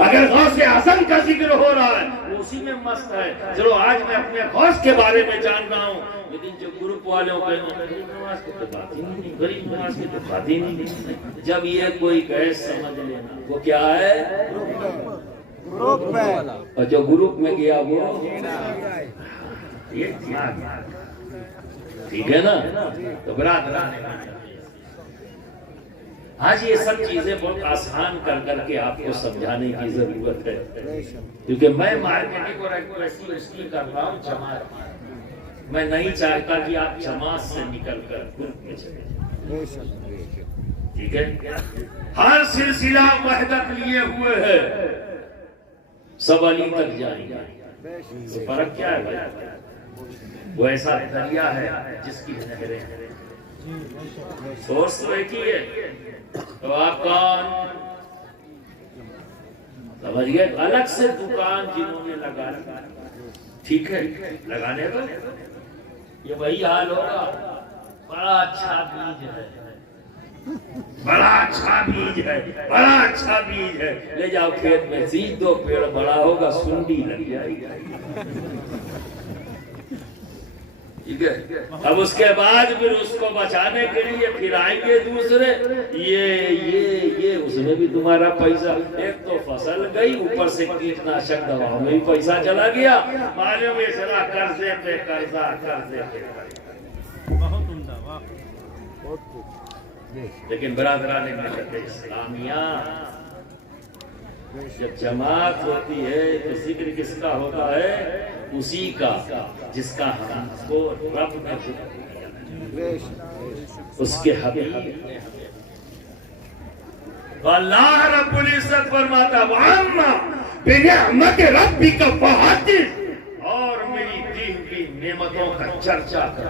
अगर गौस आजम का जिक्र हो रहा है वो उसी में मस्त है। चलो आज मैं अपने गौस के बारे में जान रहा हूँ, लेकिन जो ग्रुप वालों के गरीब नवाज की तो बात ही नहीं, गरीब नवाज की तो बात ही नहीं। जब ये कोई कहे समझ लेना वो क्या है, और जो ग्रुप में गया वो ये ठीक है ना। तो बरादरान आज ये सब चीजें बहुत आसान कर करके आपको समझाने की जरूरत है, क्योंकि मैं मार्केटिंग और एक्सप्रेसिव इसलिए कर रहा हूँ जमात। मैं नहीं चाहता कि आप जमात से निकल कर ग्रुप में चले, ठीक है। हर सिलसिला वहदत लिए हुए है, सब अली तक जाएंगे, तो फर्क क्या है भाई? वो ऐसा दरिया है जिसकी नहरें हैं, सोर्स तो एक ही है। तो आप कौन समझ गए? अलग से दुकान जिन्होंने लगा, ठीक है, लगाने दो, ये वही हाल होगा। बड़ा अच्छा बीज है, बड़ा अच्छा बीज है, बड़ा अच्छा बीज है, ले जाओ खेत में सींच दो, पेड़ बड़ा होगा, सुंडी लग जाएगी, ठीक है। अब उसके बाद फिर उसको बचाने के लिए फिर आएंगे दूसरे, ये उसमें भी तुम्हारा पैसा, एक तो फसल गई, ऊपर से कीटनाशक दवाओं में भी पैसा चला गया, मालूम है चला कर्जे पे कर्जा, कर्जे पे बहुत उम्दा, लेकिन बरादरान इस्लामिया जब जमात होती है तो जिक्र किसका होता है? उसी का जिसका हमको रब ने उसके हबीब। अल्लाह रब्बुल इज्जत फरमाता वअम्मा बिनिअमत रब्बिका फहद्दिस, और मेरी दी हुई नेमतों का चर्चा कर।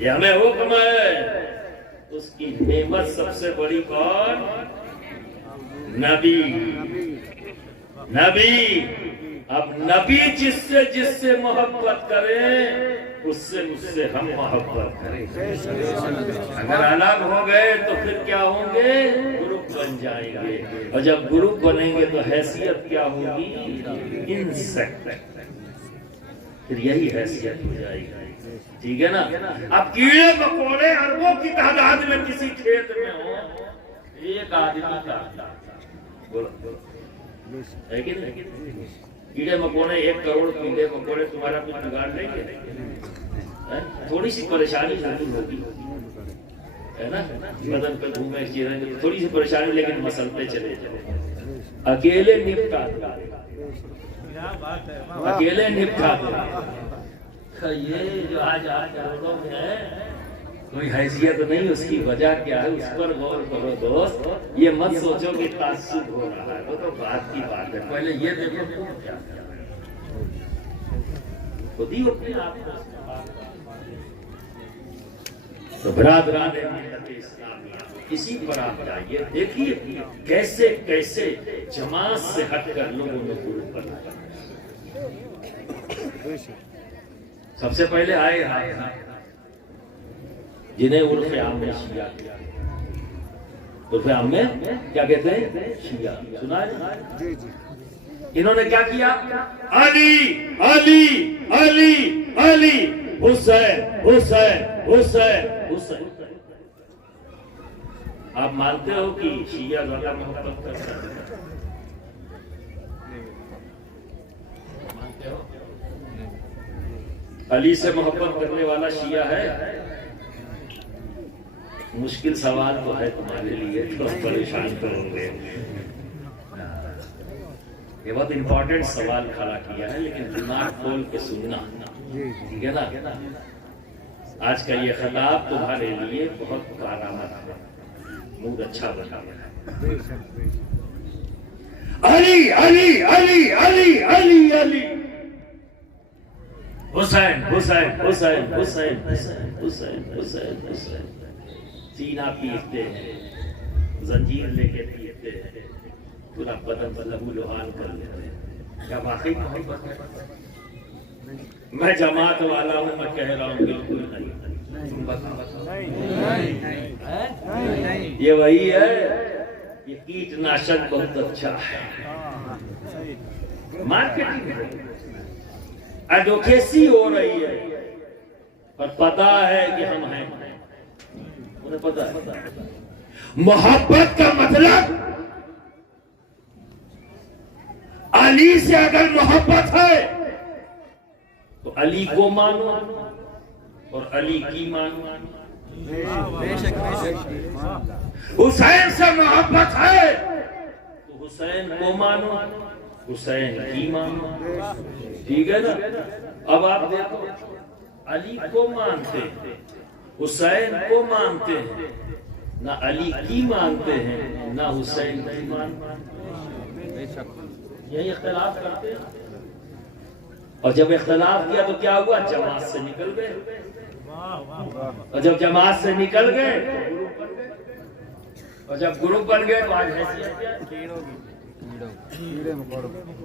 ये हमें हुक्म है। उसकी नेमत सबसे बड़ी कौन? नबी। नबी, अब नबी जिससे जिससे मोहब्बत करें उससे हम मोहब्बत करें। अगर अलग हो गए तो फिर क्या होंगे? ग्रुप बन जाएंगे, और जब ग्रुप बनेंगे तो हैसियत क्या होगी? इंसेक्ट, फिर यही हैसियत हो जाएगी, ठीक है ना। अब कीड़े मकोड़े अरबों की तादाद में किसी खेत में हो, एक आदमी का है कि नहीं? कीड़े मकोड़े 1 करोड़ कीड़े मकोड़े तुम्हारा कुछ बिगाड़ लेंगे? थोड़ी सी परेशानी जरूर होगी, है ना। बदन पे घूमे फिरेंगे तो थोड़ी सी परेशानी, लेकिन मसलते चले चले, अकेले निपटा, अकेले निपटा। ये जो आज करोड़ों में है, कोई हैसियत नहीं, उसकी वजह क्या है उस पर गौर करो दोस्त। ये मत सोचो कि ताज्जुब हो रहा है, वो तो बात की बात है। पहले ये देखो क्या खुद ही अपने आप को। तो बरादरान इस्लामिया, इसी पर आप जाइए, देखिए कैसे कैसे जमात से हटकर लोगों ने ग्रुप बनाया। सबसे पहले आए जिन्हें उर्फ़े आम में शिया, उर्फ़े आम में क्या कहते हैं? शिया। सुना है? इन्होंने क्या किया? अली अली अली अली, हुसैन हुसैन हुसैन हुसैन। आप मानते हो कि शिया ज्यादा मोहब्बत करता है? मानते हो? अली से मोहब्बत करने वाला शिया है? मुश्किल सवाल तो है तुम्हारे लिए, तो परेशान करोगे। ये बहुत इंपॉर्टेंट सवाल खड़ा किया है, लेकिन दिमाग खोल के सुनना, ठीक है ना। आज का ये खिताब तुम्हारे लिए बहुत कारामद है, मूड अच्छा बना है। अली अली अली अली अली अली, हुसैन हुसैन हुसैन हुसैन हुसैन हुसैन हुसैन हुसैन। सीना पीटते हैं, जंजीर लेके पीटते हैं, पूरा बदन लहू लुहान कर लेते हैं। क्या वाकई मोहब्बत है? मैं जमात वाला हूं, मैं कह रहा हूं बिल्कुल नहीं। तुम बताओ, ये वही है, ये कीटनाशक बहुत अच्छा है, मार्केटिंग एडवोकेसी हो रही है, पर पता है कि हम हैं, उन्हें पता है। मोहब्बत का मतलब अली से अगर मोहब्बत है तो अली को मानो और अली की मानो। हुसैन से मोहब्बत है तो हुसैन को मानो, हुसैन की मानो, ठीक है ना। अब आप देखो, अली को मानते हैं, हुसैन को मानते हैं, ना अली की मानते हैं ना हुसैन की मानते हैं, यही इख्तिलाफ करते हैं। और जब इख्तिलाफ किया तो क्या हुआ, जमात से निकल गए, और जब जमात से निकल गए और जब ग्रुप बन गए तो आज हैसियत क्या है?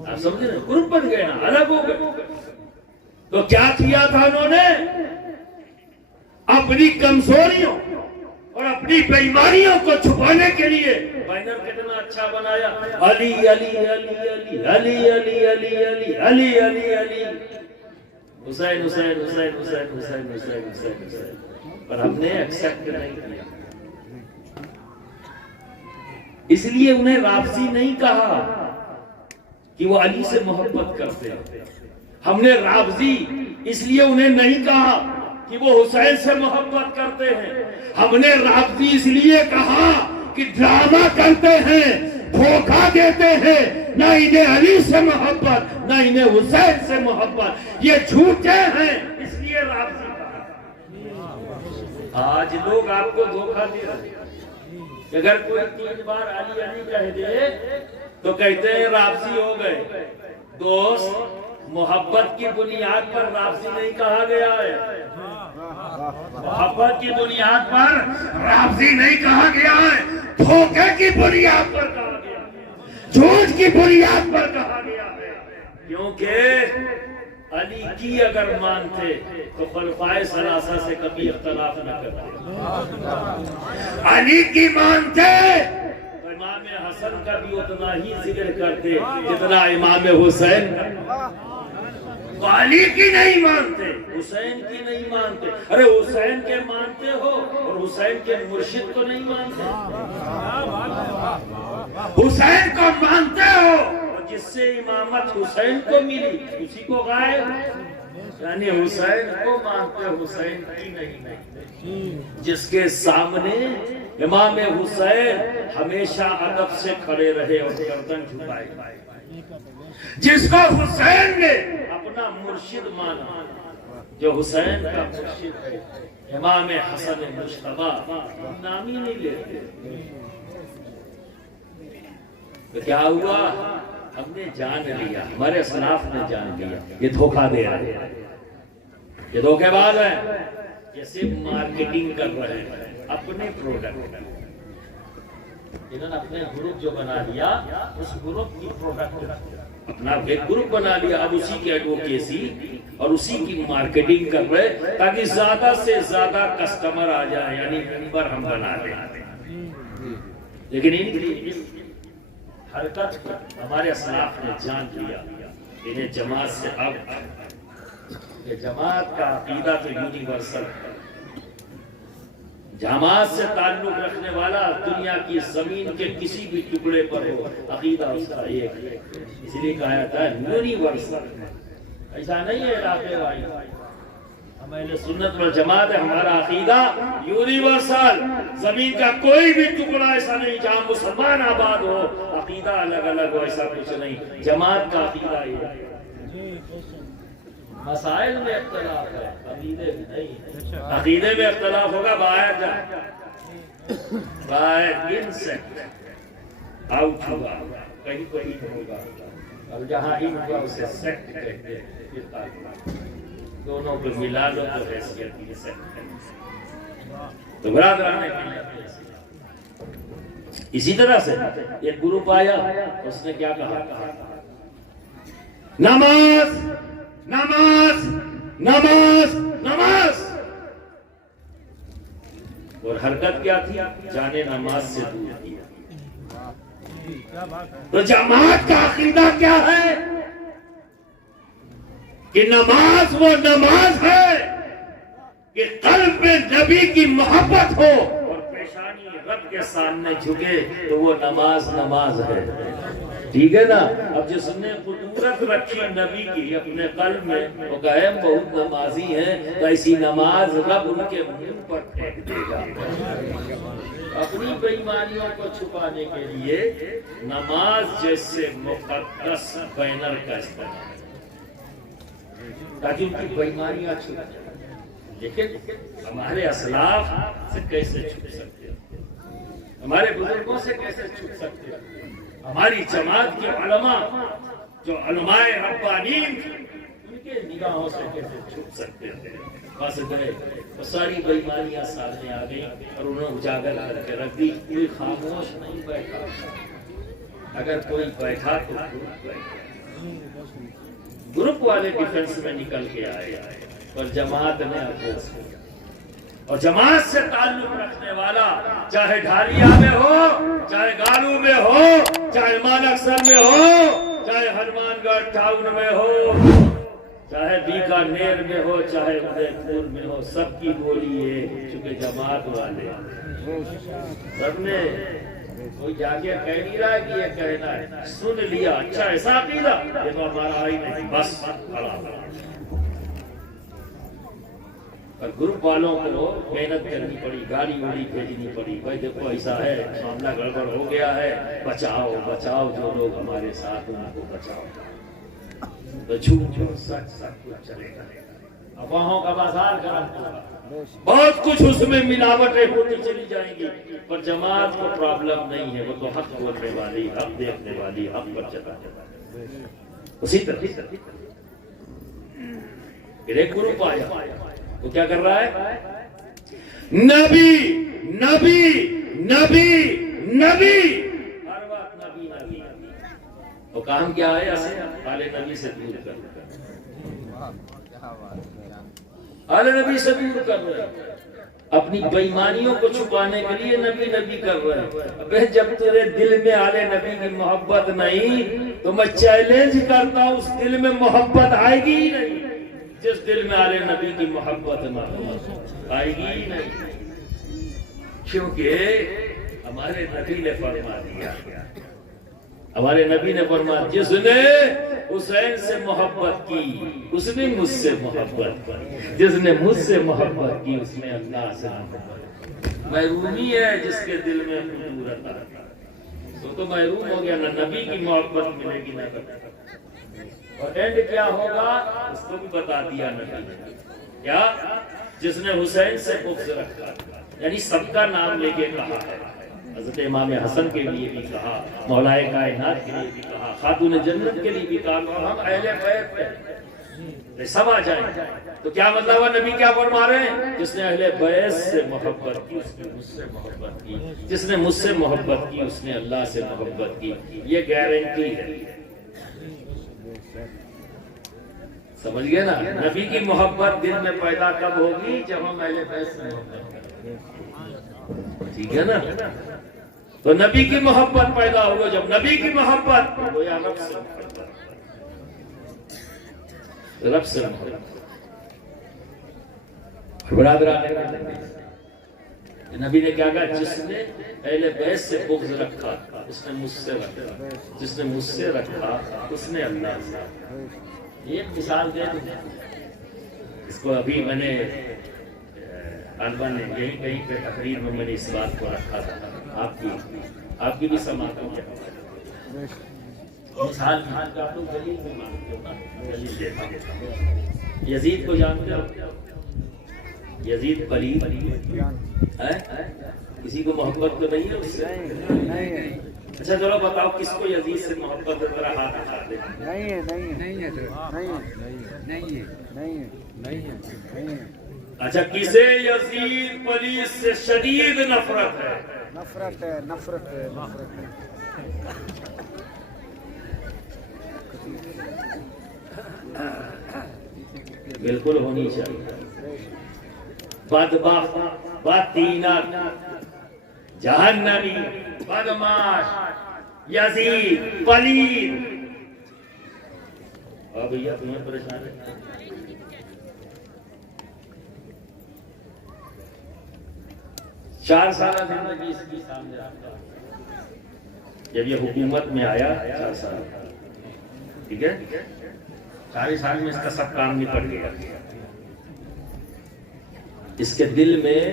आप समझे ना, ग्रुप बन गए ना, अलग हो गए। तो क्या किया था उन्होंने, अपनी कमजोरियों और अपनी बेईमानियों को छुपाने के लिए बैनर कितना अच्छा बनाया, अली अली अली अली अली अली अली अली अली अली अली, हुसैन हुसैन हुसैन हुसैन हुसैन हुसैन हुसैन हुसैन। पर हमने एक्सेप्ट नहीं किया, इसलिए उन्हें राफजी नहीं कहा कि वो अली से मोहब्बत करते हैं। हमने राफजी इसलिए उन्हें नहीं कहा कि वो हुसैन से मोहब्बत करते हैं। हमने राफजी इसलिए कहा कि ड्रामा करते हैं, धोखा देते हैं, ना इन्हें अली से मोहब्बत ना इन्हें हुसैन से मोहब्बत, ये झूठे हैं, इसलिए राफजी कहा। आज लोग आपको धोखा दे रहे हैं। अगर कोई 3 बार अली अली कह दे तो कहते हैं राफजी हो गए। दोस्त, मोहब्बत की बुनियाद पर राफजी नहीं कहा गया है, मोहब्बत की बुनियाद पर राफजी नहीं कहा गया है, धोखे की बुनियाद पर कहा गया, झूठ की बुनियाद पर कहा गया है। क्योंकि अली की अगर मानते तो खुलफाए सलासा से कभी इख्तिलाफ न करते, अली की मानते तो इमाम हसन का भी उतना ही जिक्र करते जितना इमाम हुसैन का। तो अली की नहीं मानते, हुसैन की नहीं मानते। अरे हुसैन के मानते हो और हुसैन के मुर्शिद को नहीं मानते, हुसैन को मानते हो और जिससे इमामत हुसैन को मिली उसी को गायब, यानी हुसैन को मानते, हुसैन की नहीं मानते। जिसके सामने इमाम हुसैन हमेशा अदब से खड़े रहे और गर्दन झुकाए, जिसको हुसैन ने अपना मुर्शिद माना, जो हुसैन का मुर्शिद है इमाम हसन मुश्तबा, नाम ही नहीं लेते। तो क्या हुआ, हमने जान लिया, हमारे असलाफ ने जान लिया ये धोखा दे रहे हैं, ये धोखेबाज है, ये सिर्फ मार्केटिंग कर रहे हैं अपने प्रोडक्ट। इन्होंने अपने ग्रुप जो बना लिया, उस ग्रुप की प्रोडक्ट अपना एक ग्रुप बना लिया, अब उसी की एडवोकेसी और उसी की मार्केटिंग कर रहे ताकि ज्यादा से ज्यादा कस्टमर आ जाए, यानी मेंबर हम बना लें। लेकिन इनकी हरकत हमारे असलाफ ने जान लिया, इन्हें जमात से अब ये जमात का अकीदा तो यूनिवर्सल, जमात से ताल्लुक रखने वाला दुनिया की जमीन के किसी भी टुकड़े पर हो, अकीदा उसका एक है, इसलिए कहा जाता है यूनिवर्सल। ऐसा नहीं है इलाके वाइज, हमारे सुन्नत वल जमात है, हमारा अकीदा यूनिवर्सल। जमीन का कोई भी टुकड़ा ऐसा नहीं जहां मुसलमान आबाद हो, अकीदा अलग अलग हो, ऐसा कुछ नहीं। जमात का अकीदा ये है। मसाइल में इख्तिलाफ है, अकीदे में नहीं। अकीदे में इख्तिलाफ होगा बाहर जा, बाहर इन सेक्ट आउट हुआ, कहीं कोई होगा, और जहां इन हुआ उसे सेक्ट कहते हैं। दोनों को मिला लो तो हैसियत की सेक्ट है। तो बरादरान इसी तरह से एक ग्रुप आया, उसने क्या कहा, नमाज नमाज नमाज नमाज। और हरकत क्या थी? जाने नमाज से दूर किया। तो जमात का अकीदा क्या है कि नमाज वो नमाज है कि कल्ब में नबी की मोहब्बत हो और पेशानी रब के सामने झुके, तो वो नमाज नमाज है। ठीक है ना? अब जिसने कुदरत रखी नबी की अपने कल्ब में, वो कहे हम बहुत नमाजी हैं, तो ऐसी नमाज रब उनके मुंह पर फेंक देगा। अपनी बेईमानियों को छुपाने के लिए नमाज जैसे मुकद्दस बैनर का इस्तेमाल, ताकि उनकी बेईमानियां छुप जाए। लेकिन हमारे असलाफ से कैसे छुप सकते हैं? हमारे बुजुर्गों से कैसे छुप सकते हैं? हमारी जमात के उलमा जो उलमाए रब्बानीन, उनके निगाहों से कैसे छुप सकते हैं? फंस गए तो सारी बेईमानियां सामने आ गई और उन्होंने उजागर करके रख दी। कोई खामोश नहीं बैठा, अगर कोई बैठा तो ग्रुप वाले डिफेंस में निकल के आए, पर जमात ने अपोज किया। और जमात से ताल्लुक रखने वाला चाहे ढालिया में हो, चाहे गालू में हो, चाहे मानकसर में हो, चाहे हनुमानगढ़ टाउन में हो, चाहे बीकानेर में हो, चाहे उदयपुर में हो, सबकी बोली है। चूंकि जमात वाले सबने, कोई जाके कह नहीं रहा कि ये कहना है, सुन लिया, अच्छा ऐसा अकीदा, ये तो हमारा ही नहीं, बस खड़ा। और ग्रुप वालों को मेहनत करनी पड़ी, गाड़ी वाड़ी भेजनी पड़ी, भाई देखो ऐसा है, मामला गड़बड़ हो गया है, बचाओ बचाओ, जो लोग हमारे साथ हैं उनको बचाओ। तो झूठ सच सब कुछ चलेगा, अफवाहों का बाजार गर्म होगा, बहुत कुछ उसमें मिलावटें होती चली जाएंगी, पर जमात को प्रॉब्लम नहीं है। वो तो हक बोलने वाली, हक देखने वाली, हक पर चला। उसी तरह एक ग्रुप आया, वो क्या कर रहा है? नबी नबी नबी नबी, हर बात नबी नबी। वो काम क्या है? आले नबी से दूर कर, आले नबी से दूर कर रहे हैं। अपनी बेईमानियों को छुपाने के लिए नबी नबी कर रहे हैं। अबे जब तेरे दिल में आले नबी की मोहब्बत नहीं, तो मैं चैलेंज करता हूँ, उस दिल में मोहब्बत आएगी ही नहीं। जिस दिल में आले नबी की मोहब्बत ना आएगी ही नहीं, क्योंकि हमारे नबी ने फरमा दिया, हमारे नबी ने फरमाया, जिसने हुसैन से मोहब्बत की उसने मुझसे मोहब्बत की, जिसने मुझसे मोहब्बत की उसने अल्लाह से मोहब्बत। महरूमी है जिसके दिल में कुदरत आ, तो महरूम हो गया, ना नबी की मोहब्बत मिलेगी ना नबी। और एंड क्या होगा उसको भी बता दिया नबी ने, क्या? जिसने हुसैन से बुग़्ज़ रखा, यानी सबका नाम लेके कहा है। हज़रत इमाम हसन के लिए भी कहा, मौलाए कायनात के लिए भी कहा, खातून जन्नत के लिए भी कहा, और हम अहले बैत हैं, सब आ जाए। तो क्या मतलब है? नबी क्या फरमा रहे हैं? जिसने अहले बैत से मोहब्बत की उसने मुझसे मोहब्बत की, जिसने मुझसे मोहब्बत की उसने अल्लाह से मोहब्बत की। ये गारंटी है, समझ गए ना? नबी की मोहब्बत दिल में पैदा कब होगी? जब हम अहले बैत से मोहब्बत करें, ठीक है ना? तो नबी की मोहब्बत पैदा होगा जब नबी की मोहब्बत हो या रब से मोहब्बत, रब से मोहब्बत। नबी ने क्या कहा? जिसने अहले बैत से बुग़्ज़ रखा उसने मुझसे रखा, जिसने मुझसे रखा उसने अल्लाह से। एक मिसाल दे दूं, इसको अभी मैंने अनबन यही कहीं पे तकरीर में मैंने इस बात को रखा था, आपकी भी समाप्त हो जाए। मिसाल आप लोग दलील में मानते हो ना? दलील देता हूं। यजीद को जानते हो? यजीद पलीद है, किसी को मोहब्बत तो नहीं है उससे? अच्छा चलो बताओ, किसको यजीद से मोहब्बत है? जरा हाथ उठा दे। नहीं है, नहीं है, नहीं है, नहीं है, नहीं है, नहीं है, नहीं है, नहीं है। अच्छा, किसे यजीद पलीद से शदीद नफरत है? नफरत है, नफरत है, नफरत है। बिल्कुल होनी चाहिए। बदबख्त, बदतीनत, जहन्नमी, बदमाश, यजीद, पलीद। और भैया तुम्हें परेशान है। 4 साल जिंदगी इसकी सामने आता। जब ये हुकूमत में आया 4 साल, ठीक है, 4 साल में इसका सब काम निपट गया। इसके दिल में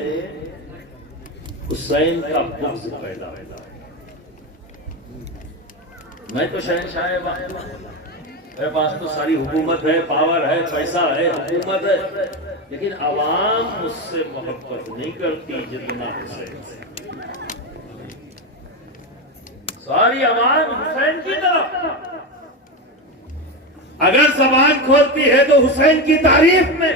हुसैन का बुग़्ज़ पैदा हुआ। मैं तो शहंशाह वक्त, मेरे पास तो सारी हुकूमत है, पावर है, पैसा है, हुकूमत है, लेकिन आवाम मुझसे मोहब्बत नहीं करती जितना हुसैन से। सारी आवाम हुसैन की तरफ, अगर ज़बान खोलती है तो हुसैन की तारीफ में।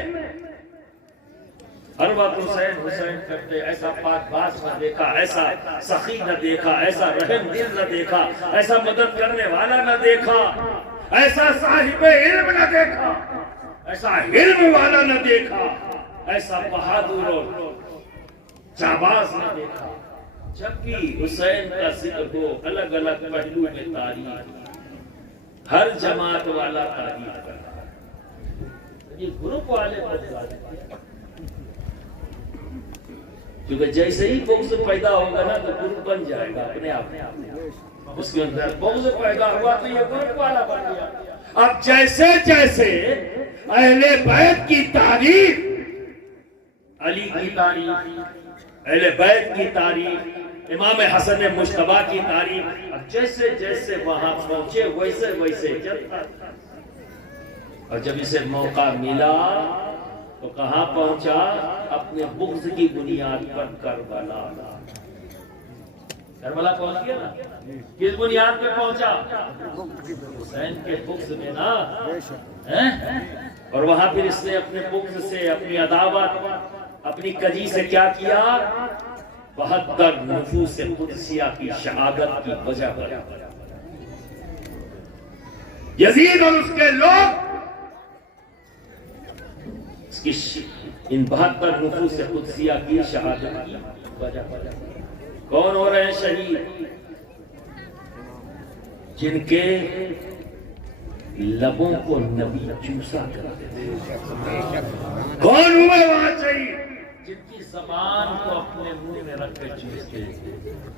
हर वक्त हुसैन हुसैन करते। ऐसा पाकबाज न देखा, ऐसा सखी न देखा, ऐसा रहम दिल न देखा, ऐसा मदद करने वाला न देखा, ऐसा साहिब इल्म न देखा, ऐसा इल्म वाला न देखा, ऐसा बहादुर और जाबाज न देखा। जब भी हुसैन का जिक्र हो, अलग अलग पहलू में तारीफ, हर जमात वाला तारीफ करता है। ये ग्रुप वाले क्योंकि जैसे ही बुग़्ज़ पैदा होगा ना तो ग्रुप बन जाएगा अपने आप। उसके अंदर बुग़्ज़ पैदा हुआ तो ये ग्रुप वाला बन गया। अब जैसे जैसे अहले बैत की तारीफ, अली की तारीफ, अहले बैत की तारीफ, इमाम हसन मुश्तबा की तारीफ, अब जैसे जैसे वहां पहुंचे वैसे वैसे चलता। और जब इसे मौका मिला तो कहां पहुंचा? अपने बुग़्ज़ की बुनियाद पर करबला। करबला पहुंच गया ना। किस बुनियाद पे पहुंचा? हुसैन के बुग़्ज़ में ना, हैं? और वहां फिर इसने अपने बुग़्ज़ से, अपनी अदावत, अपनी कजी से क्या किया? 72 नफूस कुदसिया की शहादत की वजह पर यजीद और उसके लोग इन 72 नफूस कुदसिया की शहादत की वजह पर कौन हो रहे हैं शहीद? जिनके लबों को नबी चूसा करते थे। कौन हुए वहां शहीद? जिनकी ज़बान को अपने मुंह में रख कर चूसते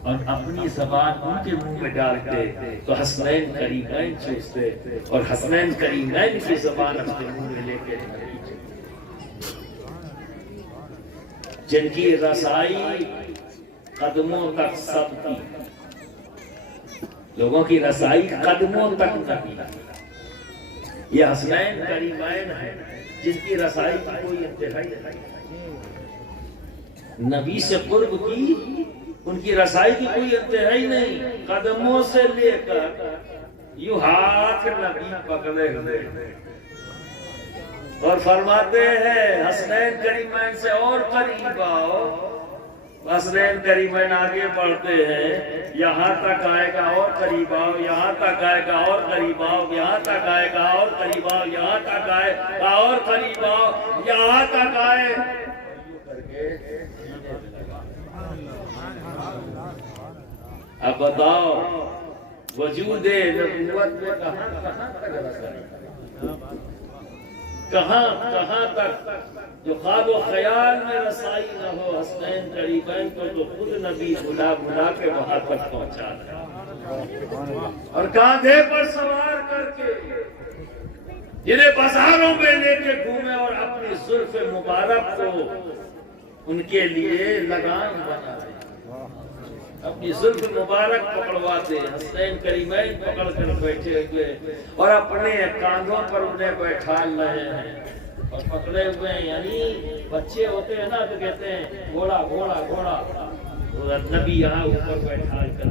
और अपनी ज़बान उनके मुंह में डालते तो हसनैन करीमैन चूसते और हसनैन करीमैन की ज़बान अपने मुंह में लेके जिनकी रसाई कदमों तक सबकी, लोगों की रसाई कदमों तक नहीं। ये हसनैन करीमैन है जिनकी रसाई की कोई इंतहाई नहीं। नबी से कुर्ब की उनकी रसाई की कोई इंतहाई नहीं। कदमों से लेकर यूं हाथ नबी पकड़े हुए और फरमाते हैं हसनैन करीमैन से और करीब आओ। हसनैन करीमैन आगे बढ़ते हैं, यहाँ तक आएगा और करीब आओ, यहाँ तक आएगा और करीब आओ, यहाँ तक आएगा और करीब आओ, यहाँ तक आएगा और करीब आओ, यहाँ तक आए। अब बताओ वजूदे नबुव्वत में कहां तक जो ख्वाब व ख्याल में रसाई न हो हसनैन करीमैन को तो खुद नबी बुला बुला के वहां तक पहुंचा और कांधे पर सवार करके जिन्हें बाजारों में लेके घूमे और अपनी जुल्फ मुबारक को उनके लिए लगाम बना दे, अपनी जुल्फ मुबारक पकड़वाते। हसनैन करीमैन पकड़ कर बैठे हुए और अपने कांधों पर उन्हें बैठा रहे हैं और पकड़े हुए, यानी बच्चे होते हैं ना तो कहते हैं घोड़ा घोड़ा घोड़ा, नबी यहाँ ऊपर बैठा कर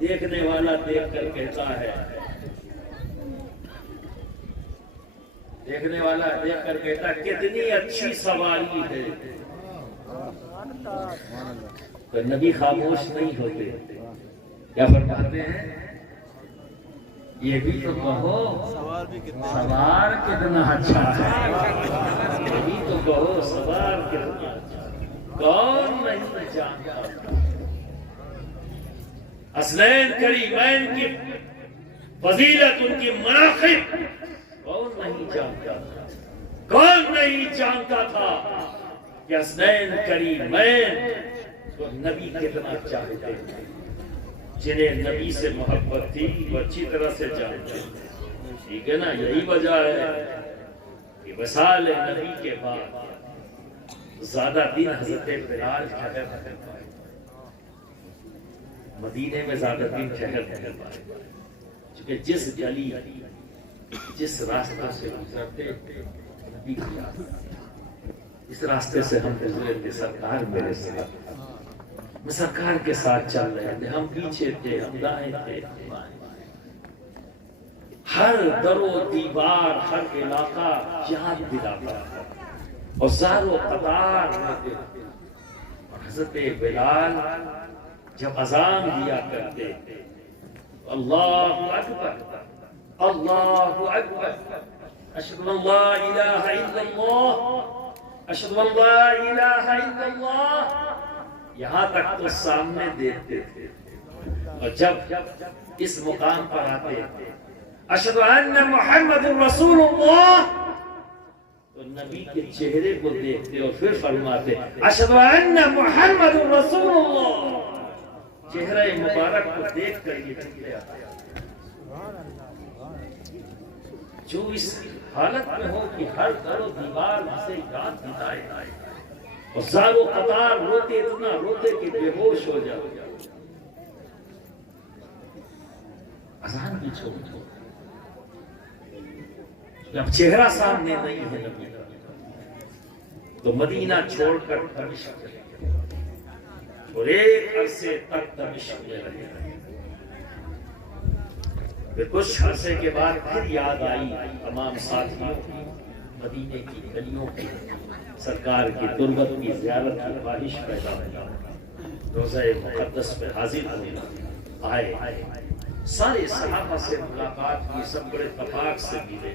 देखने वाला देख कर कहता है, देखने वाला देख कर कहता कितनी अच्छी सवारी है। तो नबी खामोश नहीं होते, क्या फरमाते हैं? ये भी तो कहो सवार कितना अच्छा है, ये भी तो कहो सवार कितना अच्छा है। कौन नहीं जानता हसनैन करीमैन की फजीलत, उनकी मनाक़िब कौन नहीं जानता था? कौन नहीं जानता था कि हसनैन करीमैन को नबी कितना चाहते थे। जिन्हें नबी से मोहब्बत थी वो अच्छी तरह से जानते थे, ठीक है ना। यही वजह है कि वसाल नबी के बाद ज्यादा दिन हजरत बिलाल ठहर नहीं पाए, मदीने में ज्यादा दिन ठहर नहीं पाए, क्योंकि जिस गली जिस रास्ते से गुजरते नबी की याद, इस रास्ते से हम गुजरे थे, सरकार मेरे साथ, मैं सरकार के साथ चल रहे थे, हम पीछे थे, हम दाएं थे, हर दरो दीवार हर इलाका याद दिलाता और ज़ारो कतार में। और हज़रत बिलाल जब अजान दिया करते, अल्लाहु अकबर अल्लाहु अकबर, अशहदु अल्ला इलाहा इल्लल्लाह अशहदु अल्ला इलाहा इल्लल्लाह, यहाँ तक तो सामने देखते थे। और जब इस मुकाम पर आते अशहदु अन्ना मुहम्मदुर रसूलुल्लाह, तो नबी के चेहरे को देखते और फिर फरमाते अशहदु अन्ना मुहम्मदुर रसूलुल्लाह। चेहरा मुबारक को देख कर ये चले आते। जो इस हालत में हो कि हर दरो दीवार जिसे याद दिलाए और सारो कतार रोते, इतना रोते कि बेहोश हो जाओ। अजान भी छोड़, जब चेहरा सामने नहीं है नबी का, तो मदीना छोड़कर दमिश्क चले गए और एक अरसे तक दमिश्क में रहे। फिर कुछ अरसे के बाद फिर याद आई तमाम साथियों की, मदीने की गलियों की, सरकार की तुरबत की ज़ियारत की ख्वाहिश पैदा हुई। रोज़ा-ए मुक़द्दस में हाजिर होने आए, सारे सहाबा से मुलाकात की, सब बड़े तफाक से मिले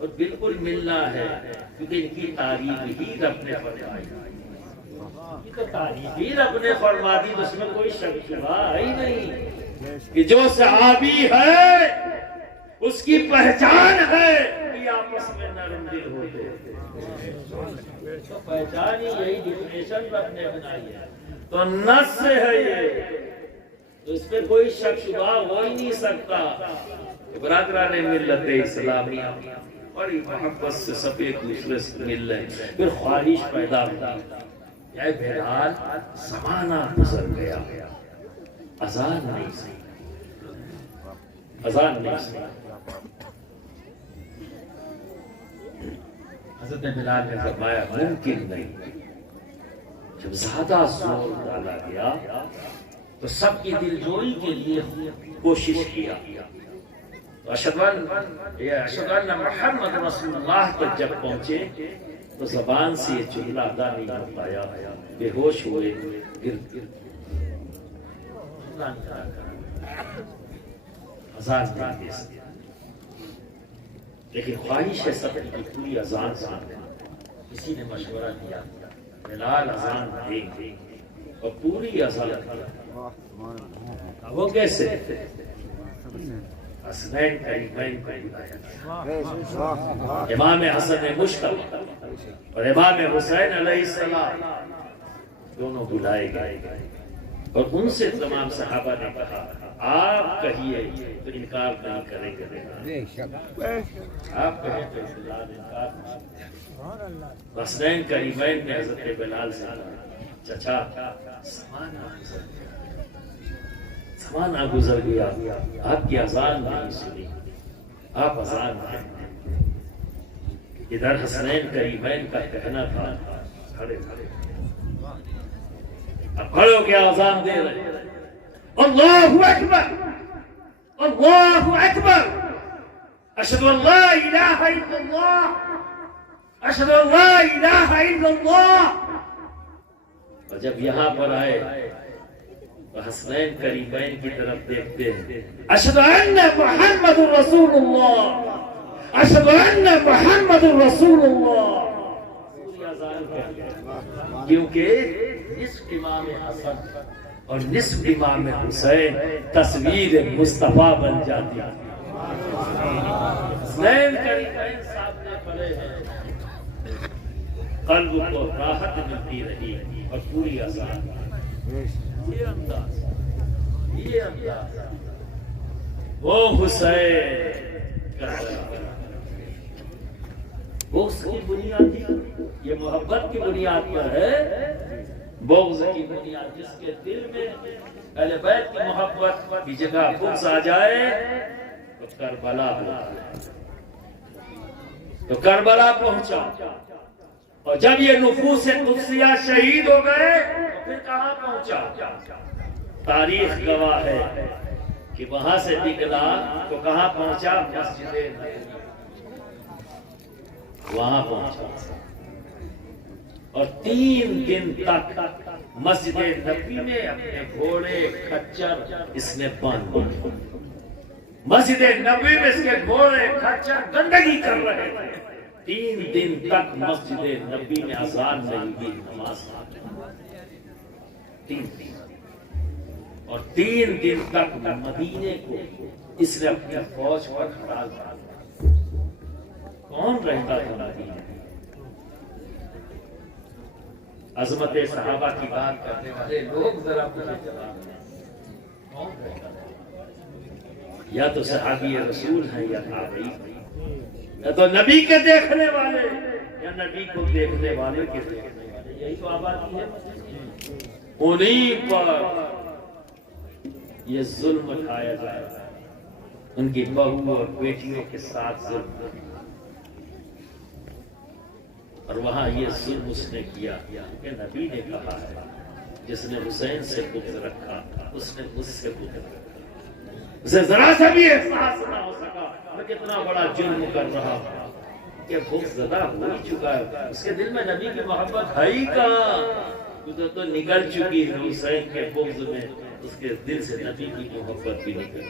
और बिल्कुल मिलना है क्योंकि इनकी तारीफ ही रब ने फरमाई, तो तारीफ ही रब ने फरमा दी, उसमें कोई शक शुबा ही नहीं कि जो सहाबी है उसकी पहचान है कि आपस में नरम दिल होते हैं। तो पहचान ही यही डिफिनेशन रब ने बनाई है, तो नस है ये, तो इस पे कोई शक शुबा हो ही नहीं सकता। बरादरान मिल्लत इस्लामिया बड़ी मोहब्बत से सब एक दूसरे से मिल रहे, फिर ख्वाहिश पैदा हुई, या बिलाल ज़माना गुजर गया, अजान नहीं सही, अजान नहीं सही। हज़रत बिलाल ने फरमाया मुमकिन नहीं। जब ज्यादा जोर डाला गया तो सबकी दिलजोई के लिए कोशिश किया। तो अशहदु अन्ना मुहम्मद रसूलुल्लाह तक जब पहुंचे तो जबान से ये जुमला अदा नहीं हो पाया, बेहोश हुए, गिर लेकिन ख्वाहिश है सब की पूरी अजान सामने। किसी ने मशवरा दिया बिलाल अजान देंगे और पूरी अजान, वो कैसे? हसनैन करीमैन को बुलाया, इमाम हसन मुश्तबा और इमाम हुसैन अलैहिस्सलाम दोनों बुलाए गए और उनसे तमाम सहाबा ने कहा आप कहिए तो इनकार नहीं करेंगे, आप कहें तो इनकार। हसनैन करीमैन ने हज़रत बिलाल से कहा चचा ज़माना गुजर गया, आपकी अजान नहीं सुनी, आप अजान नहीं। इधर हसनैन करीमैन का कहना था खड़े खड़े, अब खड़े हो गया अजान दे रहे, अल्लाहु अकबर अल्लाहु अकबर, अशहदु अल्ला इलाहा इल्लल्लाह अशहदु अल्ला इलाहा इल्लल्लाह। और जब यहाँ पर आए तो हसनैन करीबैन की तरफ देखते हैं, अशहदु अन्ना मुहम्मदुर रसूलुल्लाह, अशहदु अन्ना मुहम्मदुर रसूलुल्लाह। पूरी अज़ान करते हैं, क्योंकि निस्फ इमाम हसन और निस्फ इमाम हुसैन तस्वीर मुस्तफा बन जाती है। हसनैन करीबैन सामने खड़े हैं, कल्ब को राहत मिलती रही और पूरी अज़ान। ये अंदाज वो हुसैन बुग़्ज़ की बुनियाद, ये मोहब्बत की बुनियाद पर है। बुग़्ज़ की बुनियाद, जिसके दिल में अहले बैत की मोहब्बत की जगह बुग़्ज़ आ जाए तो करबला हुआ, तो करबला पहुंचा। और जब ये नुफूस कुद्सिया शहीद हो गए तो फिर कहां पहुंचा? तारीख गवाह है कि वहां से निकला तो कहां पहुंचा? मस्जिद वहां पहुंचा और 3 दिन तक मस्जिद नबी में अपने घोड़े खच्चर इसने बांध, मस्जिद नबी में इसके घोड़े खच्चर गंदगी कर रहे थे। 3 दिन तक मस्जिद नबी में अज़ान नहीं हुई, नमाज 3 दिन, और 3 दिन तक मदीने को इसने अपनी फौज पर खड़ा किया। कौन रहता था मदीने? अजमत सहाबा की बात करने वाले लोग जरा मुझे जवाब दें, कौन रहता था? या तो सहाबी रसूल है या ताबई, या तो नबी के देखने वाले या नबी को देखने वाले के देखने वाले, यही तो आबादी है। उन्हीं पर ये जुल्म उठाया जाए, उनकी बहू और बेटियों के साथ जुल्म। और वहां ये जुल्म उसने किया कि नबी ने कहा है, जिसने हुसैन से बुग़्ज़ रखा उसने मुझसे बुग़्ज़ रखा। उसे जरा सा भी एहसास ना हो सका मैं कितना बड़ा जुल्म कर रहा हूं, कि बुग़्ज़ ज़दा हो ही चुका है, उसके दिल में नबी की मोहब्बत है ही कहां? तो निकल चुकी है हुसैन के बुग़्ज़ में, उसके दिल से नबी की मोहब्बत भी निकल।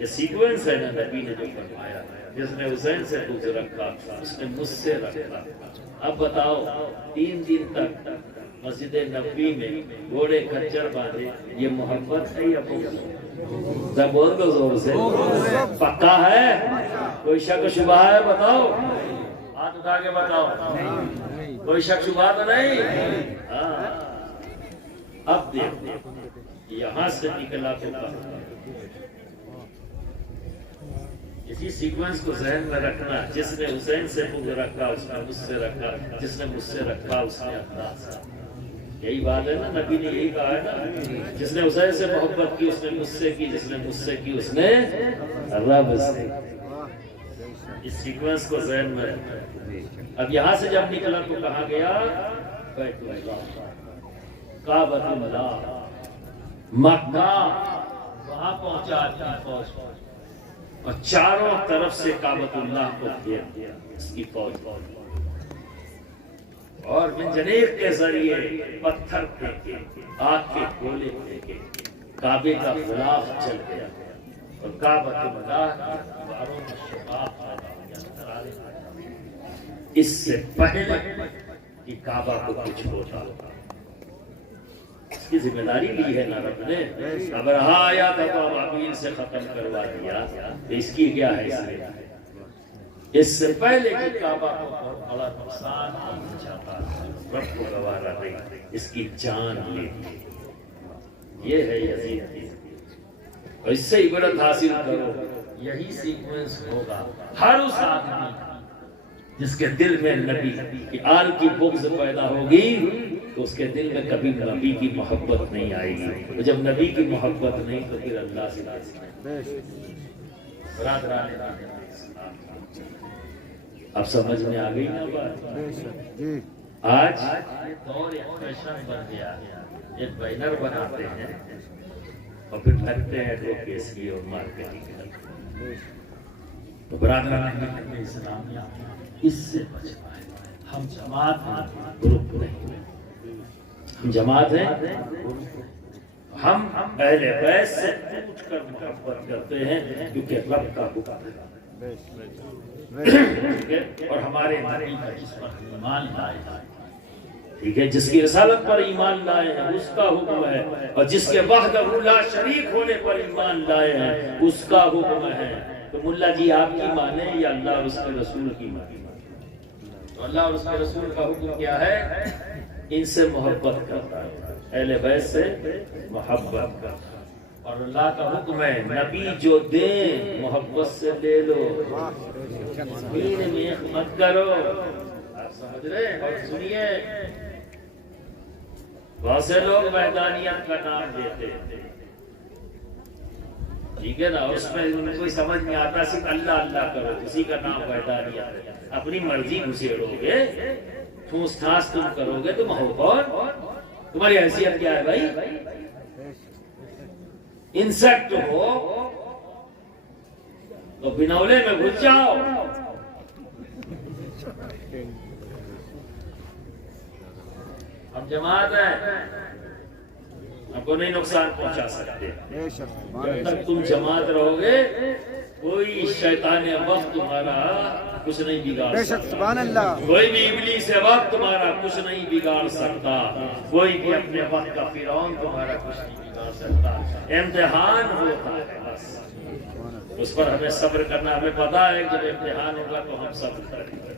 ये सीक्वेंस है ना नबी ने जो फरमाया, जिसने हुसैन से बुग़्ज़ रखा उसने मुझसे रखा। अब बताओ 3 दिन तक मस्जिद नबी में घोड़े खच्चर बांधे, ये मोहब्बत है या बुग़्ज़? जब बोल दो जोर से, पक्का है? कोई शक शुबहा है? बताओ, हाथ उठा के बताओ, कोई शक शुबहा तो नहीं? हाँ। अब देखो यहां से निकला तो इसी सीक्वेंस को जहन में रखना, जिसने हुसैन से बुग़्ज़ रखा उसने मुझसे रखा, जिसने मुझसे रखा उसने अपना। यही बात है ना, नबी ने यही कहा है ना, जिसने हुसैन से मोहब्बत की उसने मुझसे की, जिसने मुझसे की उसने रब से। इस सीक्वेंस को जहन में रखना। अब यहां से जब निकला तो कहा गया काबतुल्लाह, मक्का, वहां पहुंचा फौज और चारों तरफ से काबतुल्लाह को घेर दिया इसकी फौज, और मिंजनीक के जरिए पत्थर फेंके, आग के गोले फेंके, काबे का गिलाफ चल गया और काबतुल्लाह की दीवारों में शबाब पैदा हो गया। इससे पहले कि काबा को कुछ होता, इसकी जिम्मेदारी ली है ना रब ने। अगर आया था तो अबाबील से खत्म करवा दिया, इसकी क्या है? इससे पहले कि काबा को बड़ा नुकसान पहुंचाता रब को गवारा नहीं, इसकी जान ले। ये है यजीद, और इससे इबरत हासिल करो। यही सीक्वेंस होगा हर उस आदमी जिसके दिल में नबी की आल की बुग़्ज़ पैदा होगी तो उसके दिल में कभी नबी की मोहब्बत नहीं आएगी। तो जब नबी की मोहब्बत नहीं तो फिर अल्लाह से अब समझ में आ गई ना बात? आज दौर फैशन बन गया, एक बैनर बनाते हैं और फिर लगते हैं एडवोकेसी और मार्केटिंग करते। तो बरादरान इस्लामिया इससे बच पाए। हम जमात हैं, ग्रुप नहीं। हम जमात हैं, हम पहले बैत से टूट कर मोहब्बत करते हैं क्योंकि रब का हुक्म है। और हमारे नबी का जिस पर ईमान लाए हैं, ठीक है, जिसकी रिसालत पर ईमान लाए हैं उसका हुक्म है, और जिसके वहदहू ला शरीक होने पर ईमान लाए हैं उसका हुक्म है। तो मुल्ला जी आपकी माने या अल्लाह और उसके रसूल की माने? तो अल्लाह और उसके रसूल का हुक्म क्या है? इनसे मोहब्बत करता है, अहले बैत से मोहब्बत करता है। और अल्लाह का हुक्म है नबी जो दे मोहब्बत से ले लो, मत करो। आप समझ रहे हैं? और सुनिए, बहुत से लोग वहदानियत का नाम देते हैं, ठीक है ना, उसमें उनको समझ में आता सिर्फ अल्लाह अल्लाह करो, उसी का नाम वहदानियत है। अपनी मर्जी घुसेड़ोगे, ठूस ठास तुम करोगे तो मोहब्बत, तुम्हारी हैसियत क्या है भाई? इंसेक्ट हो तो बिनौले में घुस जाओ। हम जमात है, आपको नहीं नुकसान पहुंचा सकते। जब तक तुम जमात रहोगे कोई शैतान वक्त तुम्हारा कुछ नहीं बिगाड़ सकता, कोई भी इब्लीस वक्त तुम्हारा कुछ नहीं बिगाड़ सकता, कोई भी अपने वक्त का फिरौन तुम्हारा कुछ नहीं बिगाड़ सकता। इम्तिहान होता है बस, उस पर हमें सब्र करना। हमें पता है जब इम्तिहान होगा तो हम सब्र करेंगे,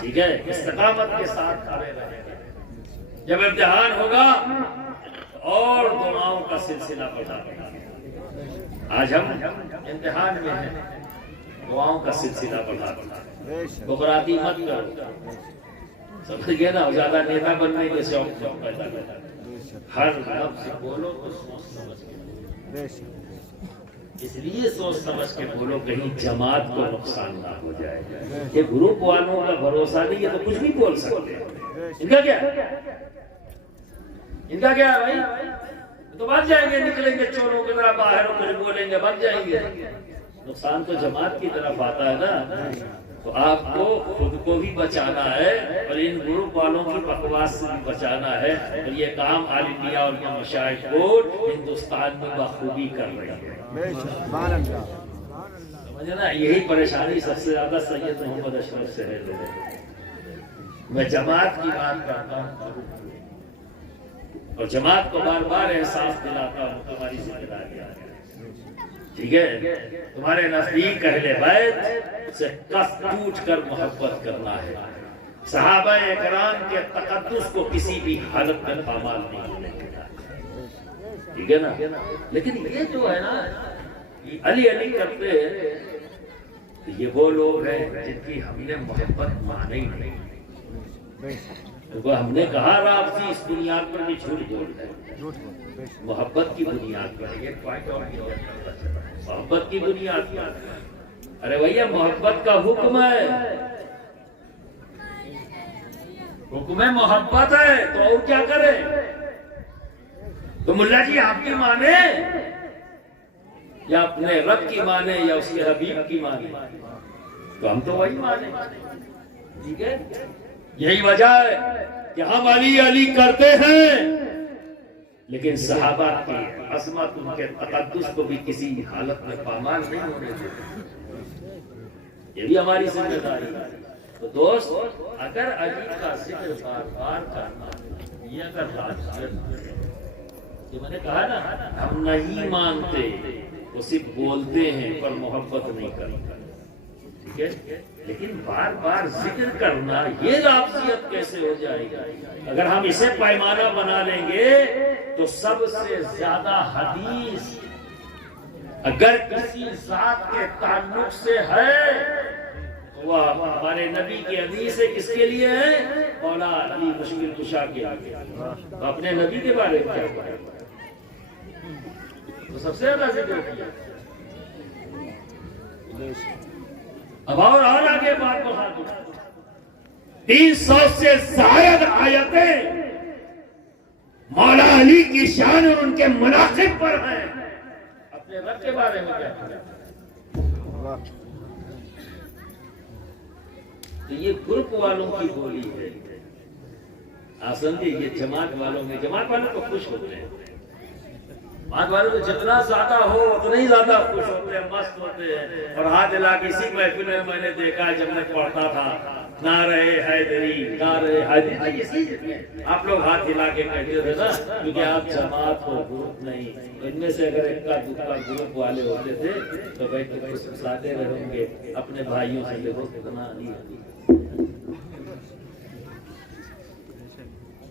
ठीक है, इस्तिकामत के साथ खड़े रहेंगे। जब इम्तिहान होगा और दुआओं का सिलसिला बढ़ा। आज हम इम्तिहान में हैं, दुआओं का सिलसिला बढ़ा। बुखराती मत करो, समझ गए ना? ज्यादा नेता बनने के शौक पैदा करता, हर लफ्ज़ बोलो तो सोच समझ के, इसलिए सोच समझ के बोलो, कहीं जमात को नुकसान ना हो जाए। ये ग्रुप वालों का भरोसा नहीं, ये तो कुछ भी बोल सकते हैं। इनका क्या है भाई? तो बच जाएंगे, निकलेंगे चोरों की तरह बाहर, कुछ बोलेंगे बच जाएंगे। नुकसान तो जमात की तरफ आता है ना। तो आपको खुद को भी बचाना है और इन ग्रुप वालों की बकवास से भी बचाना है। और ये काम आल इंडिया और मशाइख बोर्ड हिंदुस्तान में बखूबी कर रहे हैं, समझे ना? यही परेशानी सबसे ज्यादा सैयद मोहम्मद अशरफ से है। मैं जमात की बात करता हूँ और जमात को बार बार एहसास दिलाता हूँ तुम्हारी जिम्मेदारियां, ठीक है? तुम्हारे नजदीक अहले बैत से कस टूट कर मोहब्बत करना है। सहाबा इकराम के तकद्दुस को किसी भी हालत में पामाल नहीं होने देना, ठीक है ना? लेकिन ये जो है ना, अली अली करते हैं, तो ये वो लोग हैं जिनकी हमने मोहब्बत मानी नहीं। तो हमने कहा राबती इस बुनियाद पर भी झूठ बोलते हैं, मोहब्बत की बुनियाद पर। ये पॉइंट और मोहब्बत की बुनियाद पर। अरे भैया, मोहब्बत का हुक्म है, हुक्म है मोहब्बत है, तो और क्या करें? तो मुल्ला जी आपकी माने या अपने रब की माने या उसके हबीब की माने? तो हम तो वही माने, ठीक है? यही वजह है कि हम अली अली करते हैं, लेकिन सहाबा की अजमत, उनके तकद्दुस को भी किसी हालत में पामाल नहीं होने देते। ये भी हमारी जिम्मेदारी है। तो दोस्त, अगर अली का जिक्र बार बार करना, ये अगर तो मैंने कहा ना, हम नहीं मानते, वो सिर्फ बोलते हैं पर मोहब्बत नहीं करते, ठीक है? लेकिन बार बार जिक्र करना, ये लाफ्जियत कैसे हो जाएगी? अगर हम इसे पैमाना बना लेंगे तो सबसे ज्यादा हदीस अगर किसी जात के ताल्लुक से है तो वह हमारे नबी की हदीस है। किसके लिए है? मौला अली मुश्किल कुशा के आगे। तो अपने नबी के बारे में क्या करें? तो सबसे ज्यादा जिक्र किया। अब और आगे बात बढ़ा दो, 300 से ज्यादा आयतें मौला अली की शान और उनके मुनासिब पर हैं। अपने रब के बारे में क्या करें? तो ये ग्रुप वालों की बोली है। आप समझिए, ये जमात वालों में, जमात वालों को खुश होते हैं, बात वाले तो जितना ज्यादा हो उतना ही ज्यादा खुश होते हैं, मस्त होते हैं। और हाथ हिला के इसी महफिल में मैंने देखा है, जब मैं पढ़ता था ना रहे हैदरी ना रहे हैदरी, इसी आप लोग हाथ हिला के कहते थे ना, क्योंकि आप जमात हो, ग्रुप नहीं। इनमें से अगर इक्का दुक्का ग्रुप वाले होते थे तो भाई तो खुशखुशाते रहेंगे अपने भाइयों से, देखो कितना अली।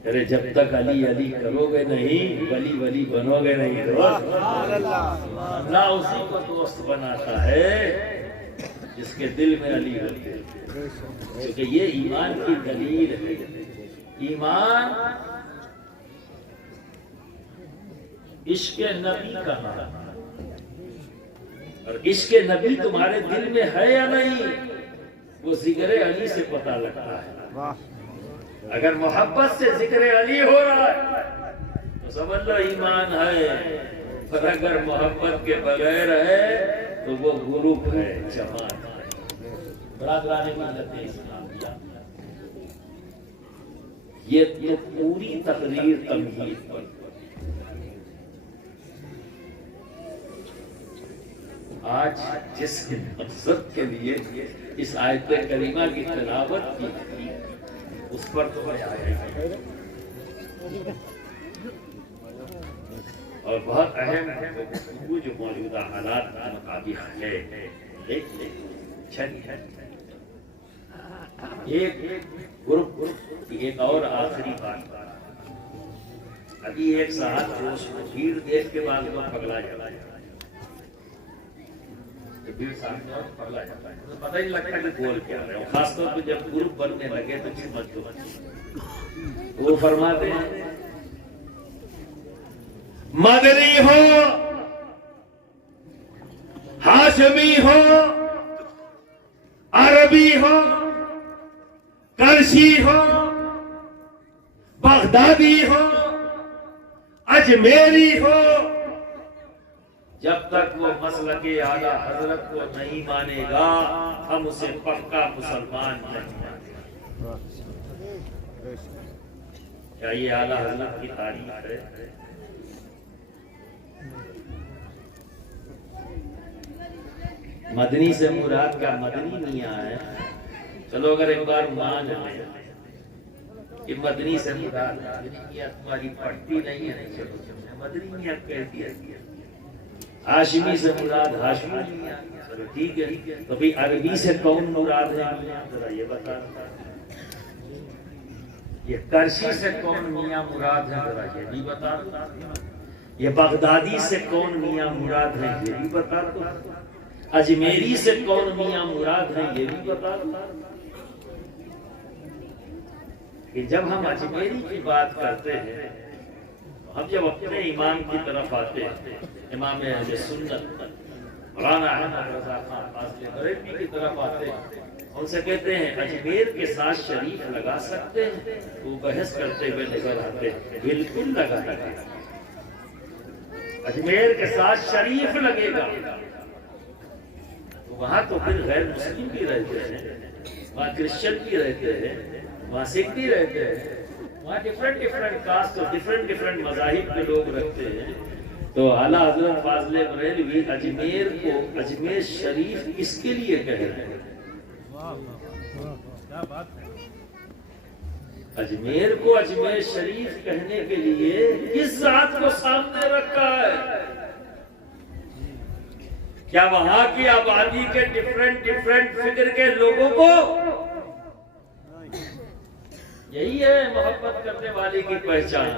अरे जब तक अली अली करोगे नहीं वली वली बनोगे नहीं दोस्त। अल्लाह उसी को दोस्त बनाता है जिसके दिल में अली होते हैं, क्योंकि ये ईमान की दलील है। ईमान इश्क नबी का नाम, और इश्क नबी तुम्हारे दिल में है या नहीं वो जिक्र अली से पता लगता है। अगर मोहब्बत से जिक्र अली हो रहा है तो समझ लो ईमान है, और अगर मोहब्बत के बगैर है तो वो ग्रुप है, जमात है। बरादराने मिल्लत इस्लामिया, ये पूरी तकरीर तमहीद पर। आज जिस मकसद के लिए इस आयत करीमा की तिलावत की उस पर तो और बहुत अहम वो जो मौजूदा हालात का मुताबिक है। एक ग्रुप एक और आखिरी बात, अभी एक साथ जोश में भीड़ देख के बाद में पगला जाता है, भीड़ सामने और पगला जाता है, तो पता ही लगता है कि बोल क्या रहे हो। खासतौर पर जब ग्रुप बनने लगे तो समझ दो, वो फरमाते हैं मदनी हो, हाशमी हो, अरबी हो, करशी हो, बगदादी हो, अजमेरी हो, जब तक वो मसलके आला हजरत को नहीं मानेगा हम उसे पक्का मुसलमान नहीं मानेंगे। क्या ये आला हजरत की तारीफ है? मदनी से मुराद का मदनी मियां है। चलो अगर एक बार मान लें कि मदनी से मुराद मियां तुम्हारी पढ़ती नहीं है, नहीं चलो मदनी मियां कह दिया। हाशिमी से मुराद हाशिमी मियां, चलो ठीक है। तो भाई अरबी से कौन मुराद है जरा ये बता। ये करशी से कौन मियां मुराद है जरा ये भी बता। ये बगदादी से कौन मियां मुराद है ये भी बता दो। अजमेरी से कौन मियां मुराद है ये भी बता दो। कि जब हम अजमेरी की बात करते हैं, हम जब अपने इमाम की तरफ आते हैं, इमाम अहले सुन्नत मौलाना अहमद रज़ा खान फाज़िल बरेलवी की तरफ आते हैं, उनसे कहते हैं अजमेर के साथ शरीफ लगा सकते हैं? वो बहस करते हुए नजर आते हैं, बिल्कुल लगा लगेगा। अजमेर के साथ शरीफ लगेगा। वहां तो फिर गैर मुस्लिम भी रहते हैं, वहाँ क्रिश्चियन भी रहते हैं, वहाँ सिख भी रहते हैं, वहाँ डिफरेंट कास्ट और डिफरेंट मज़ाहिब के लोग रखते हैं। तो आला हज़रत फाज़िल बरेलवी अजमेर को अजमेर शरीफ किसके लिए कह रहे हैं? अजमेर को अजमेर शरीफ कहने के लिए किस जात को सामने रखा है? क्या वहां की आबादी के डिफरेंट फिक्र के लोगों को? यही है मोहब्बत करने वाले की पहचान।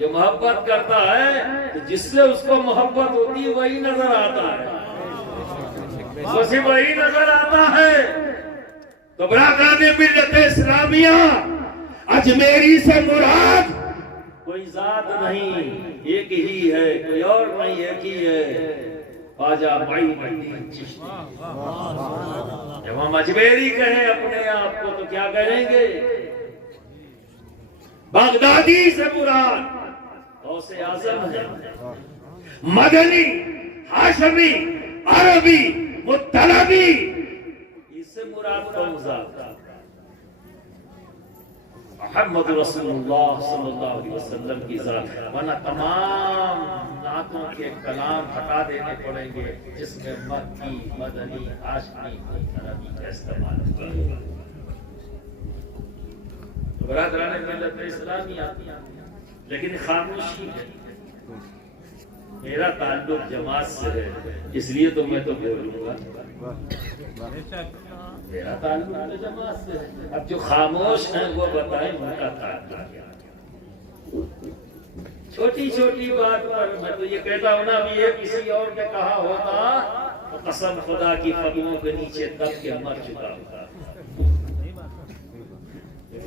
जो मोहब्बत करता है तो जिससे उसको मोहब्बत होती है वही नजर आता है, उसे वही नजर आता है। तो बरादराने मिल्लत इस्लामिया, अजमेरी से मुराद कोई जात नहीं, एक ही है, कोई और नहीं, एक ही है, ख्वाजा मुईनुद्दीन चिश्ती। जब हम अजमेरी कहें अपने आप को तो क्या कहेंगे? बगदादी से मुराद गौसे आज़म है, मदनी, हाशमी, अरबी, मुत्तलबी, इससे मुराद कौन सा? मोहम्मद रसूलुल्लाह सल्लल्लाहु अलैहि वसल्लम की जात। वरना तमाम नातों के कलाम हटा देने पड़ेंगे जिसमें मक्की, मदनी, हाशमी, अरबी का इस्तेमाल होगा। बरादरान मिल्लत इस्लामिया, लेकिन खामोशी है। मेरा ताल्लुक जमात से है, इसलिए तो मैं तो बोलूंगा। मेरा ताल्लुक तो जमात से है। अब जो खामोश हैं वो बताएं उनका ताल्लुक क्या है। छोटी छोटी बात पर मैं तो ये कहता हूँ ना, अभी ये किसी और ने कहा होता तो कसम खुदा की कदमों के नीचे दब के मर चुका होता।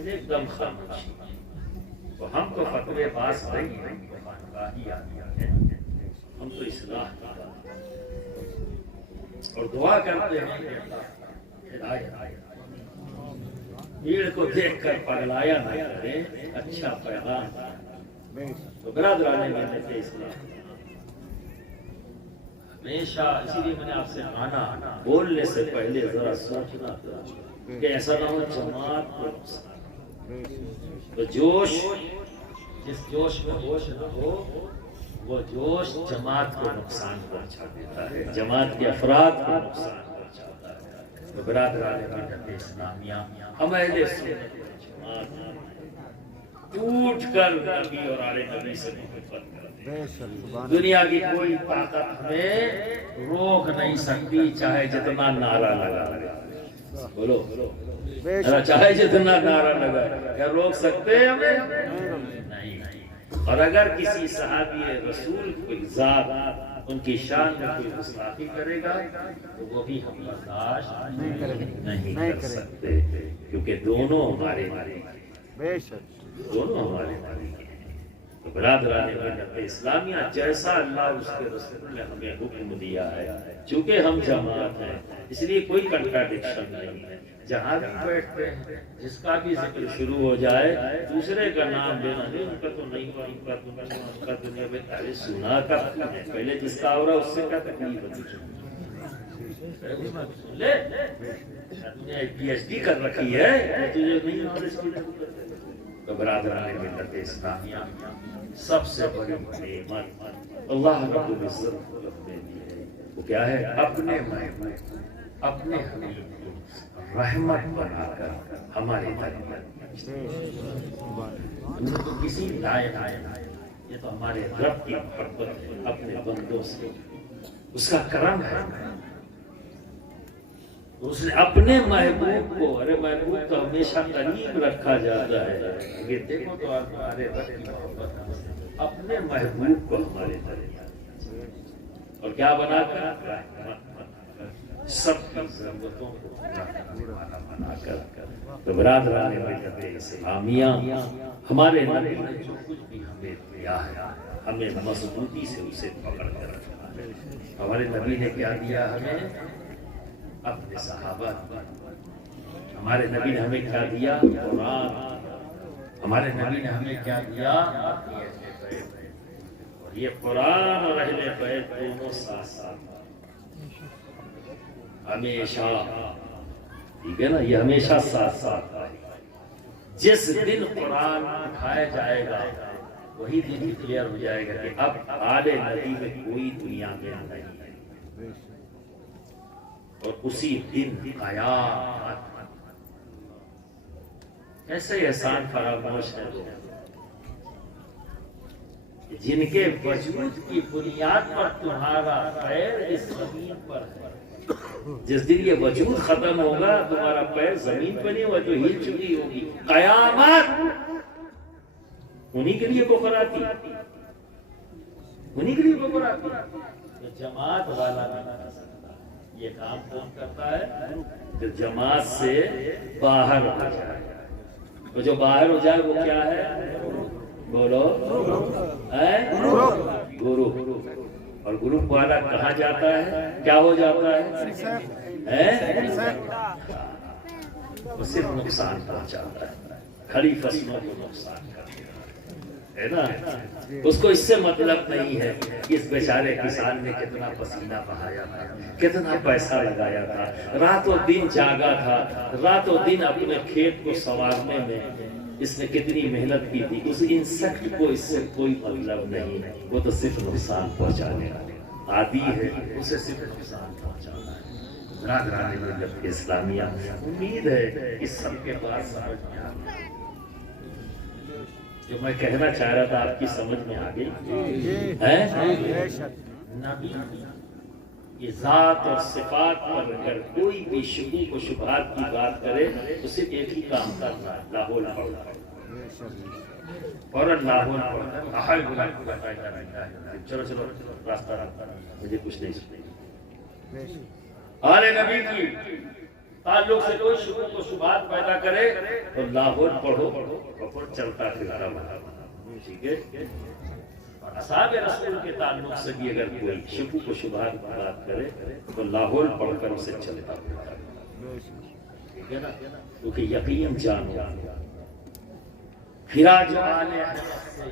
एकदम खामोशी। तो हम तो फतवे पास नहीं है, हम तो इस्लाह और दुआ करते हैं भीड़ को देखकर पगलाया ना करें, अच्छा पैगाम। तो बरादराने में इस्लाम हमेशा, इसीलिए मैंने आपसे कहा बोलने से पहले जरा सोचना कि ऐसा ना हो जमात को। तो जोश, जिस जोश में होश न हो, वो जोश जमात को नुकसान पहुंचा देता है, जमात के अफराद को नुकसान पहुंचाता है। तो बरादराने मिल्लत इस्लामिया, हम अहले सुन्नत वल जमात टूट कर नबी और आले नबी से मोहब्बत करते हैं। दुनिया की कोई ताकत हमें रोक नहीं सकती, चाहे जितना नारा लगा लगा। बोलो चाहे जितना नारा लगा, क्या रोक सकते हैं हमें? नहीं। और अगर किसी सहाबी रसूल की जात उनकी शान में कोई गुस्ताखी करेगा तो वो भी हम बर्दाश्त नहीं कर सकते, क्योंकि दोनों हमारे दोनों हमारे मालिक हैं। तो बरादराने मिल्लत इस्लामिया, जैसा अल्लाह उसके रसूल ने हमें हुक्म दिया है, चूंकि हम जमात हैं इसलिए कोई कंट्राडिक्शन नहीं है। जहाँ भी बैठते हैं, जिसका भी जिक्र शुरू हो जाए, दूसरे का नाम लेना नहीं, उनका तो नहीं हुआ, उनका दुनिया में अरे सुना का पहले जिसका हो रहा उससे क्या तकलीफ है? PhD कर रखी है, तुझे नहीं नॉलेज की। तो बरादराने मिल्लत इस्लामिया, सबसे बड़ी नेमत अल्लाह रब्बुल इज्जत ने दी है, वो क्या है? अपने महबूब, अपने हबीब रहमत बनाकर हमारे दरबार तो किसी लायक आए, ये तो हमारे रब की मोहब्बत है अपने बंदों से, उसका करम है। उसने अपने महबूब को, अरे महबूब तो हमेशा करीब रखा जाता है, ये देखो तो हमारे रब की मोहब्बत, अपने महबूब को हमारे दरबार और क्या बनाकर सबकी जरूरतों को बनाकर। तो बरादराने मिल्लत इस्लामिया, हमारे नबी ने जो कुछ भी हमें दिया है, हमें मजबूती से उसे पकड़ कर रखना है। हमारे नबी ने क्या दिया हमें? अपने सहाबा। हमारे नबी ने हमें क्या दिया? कुरान। हमारे नबी ने हमें क्या दिया? और ये कुरान और अहले बैत दोनों साथ साथ हमेशा, ठीक है ना, ये हमेशा साथ साथ। जिस दिन कुरान उठाया जाएगा वही दिन क्लियर हो जाएगा कि अब आले नबी में कोई दुनिया में नहीं है, और उसी दिन कयामत। कैसे एहसान फरामोश है जिनके वजूद की बुनियाद पर तुम्हारा पैर इस जमीन पर है। जिस दिन ये वजूद खत्म होगा, तुम्हारा पैर जमीन पर नहीं हुआ तो हिल चुकी होगी कयामत। उन्हीं के लिए पुकाराती, उन्हीं के लिए पुकाराती। तो जमात वाला ये काम कौन करता है? जो जमात से बाहर हो जाए। तो जो बाहर हो जाए वो क्या है? बोलो, गुरु। और गुरु वाला कहाँ जाता है? क्या हो जाता है? वो सिर्फ नुकसान पहुंचाता है, खड़ी फसलों को नुकसान करता है ना। उसको इससे मतलब नहीं है कि इस बेचारे किसान ने कितना पसीना बहाया था, कितना पैसा लगाया था, रातों दिन जागा था, रातों दिन अपने खेत को संवारने में इसने कितनी मेहनत की थी, उस इंसेक्ट को इससे कोई मतलब नहीं, वो तो सिर्फ नुकसान पहुंचाने वाला आदि है, उसे सिर्फ नुकसान पहुंचाना है। रात में जब इस्लामिया उम्मीद है कि सबके पास समझ में आ गया, जो मैं कहना चाह रहा था आपकी समझ में आ गई है। नबी ये जात और सिफात पर अगर कोई भी शुबू को शुबहात की बात करे तो सिर्फ एक ही काम करना है, लाहौल पढ़ना और चलो चलो रास्ता मुझे कुछ नहीं सुनेगी। आले नबी की ताल्लुक से कोई शुबू को शुबहात पैदा करे तो लाहौल पढ़ो और चलता फिरता बना, ठीक है। असहाबे रसूल के ताल्लुक से भी अगर कोई शुबू को शुबहात की बात करे तो लाहौल पढ़कर उसे चलता फिरता, ठीक है ना, क्योंकि यकीन जानो फिरा जो आले अहमद से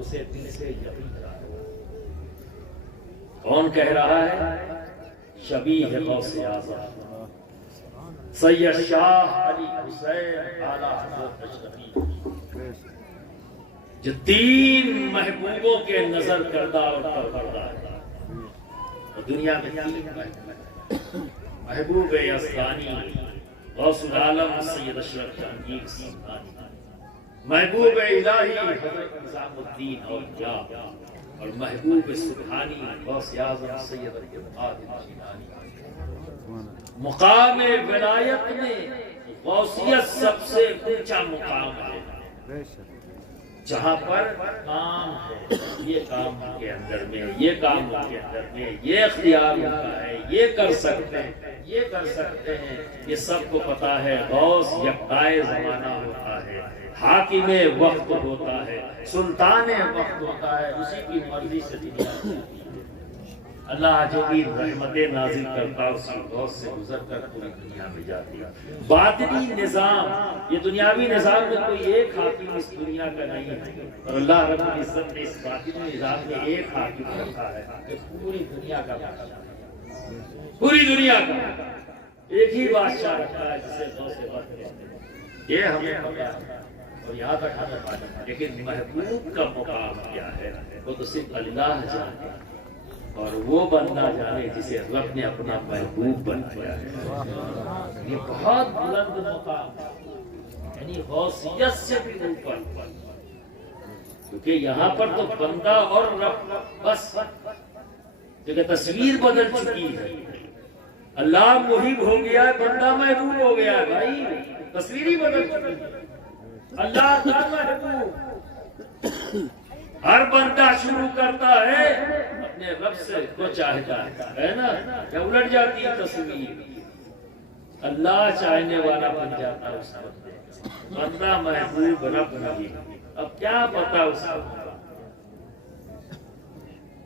उसे दिल से यकीन जानो। कौन कह रहा है? शबीह गौसे आज़म सैयद शाह अली हुसैन आला हज़रत अशरफी, जो तीन महबूबों के नजर करदा और परवरदा है। और दुनिया में तीन महबूब असलानी गौसुल आलम सैयद अशरफ जहांगीर सिंघानी, महबूब इलाही हज़रत निज़ामुद्दीन औलिया और महबूब सुब्हानी गौस आज़म सैयद अब्दुल कादिर जीलानी। मुकाम विलायत में गौसियत सबसे ऊंचा मुकाम है, जहाँ पर काम है, ये काम के अंदर में, ये काम के अंदर में, ये इख्तियार उनका है, ये कर सकते हैं, ये कर सकते हैं, ये सबको पता है। गौस यक्ताए ज़माना होता है, हाकिमे वक्त होता है, सुल्ताने वक्त होता है, उसी की मर्जी से दुनिया अल्लाह जो भी रहमतें नाजिल करता उसी गौस से गुजर कर पूरी दुनिया में जाती है। बातिनी निजाम, ये दुनियावी निजाम में कोई एक हाकिम इस दुनिया का नहीं है, और अल्लाह रब्बुल इज्जत ने इस बातिनी निजाम में एक हाकिम रखा है कि पूरी दुनिया का बादशाह, पूरी दुनिया का एक ही बादशाह रखा है जिसे गौस से बात कहते हैं। ये हमें पता है और यहाँ तक हमें मालूम है, लेकिन महबूब का मुकाम क्या है वो तो सिर्फ अल्लाह जाने और वो बंदा जाने जिसे रब ने अपना महबूब बनाया है। ये बहुत बुलंद मुकाम है, यानी गौसियत से भी ऊपर, क्योंकि यहाँ पर तो बंदा और रब बस जगह तस्वीर बदल चुकी है। अल्लाह मुहिब हो गया है, बंदा महबूब हो गया है। भाई तस्वीर ही बदल चुकी है। अल्लाह का महबूब, हर बंदा शुरू करता है अपने रब से को चाहता है ना, क्या उलट जाती है तस्वीर। अल्लाह चाहने वाला बन जाता है उस बंदा महबूब रब नहीं। अब क्या पता उसका।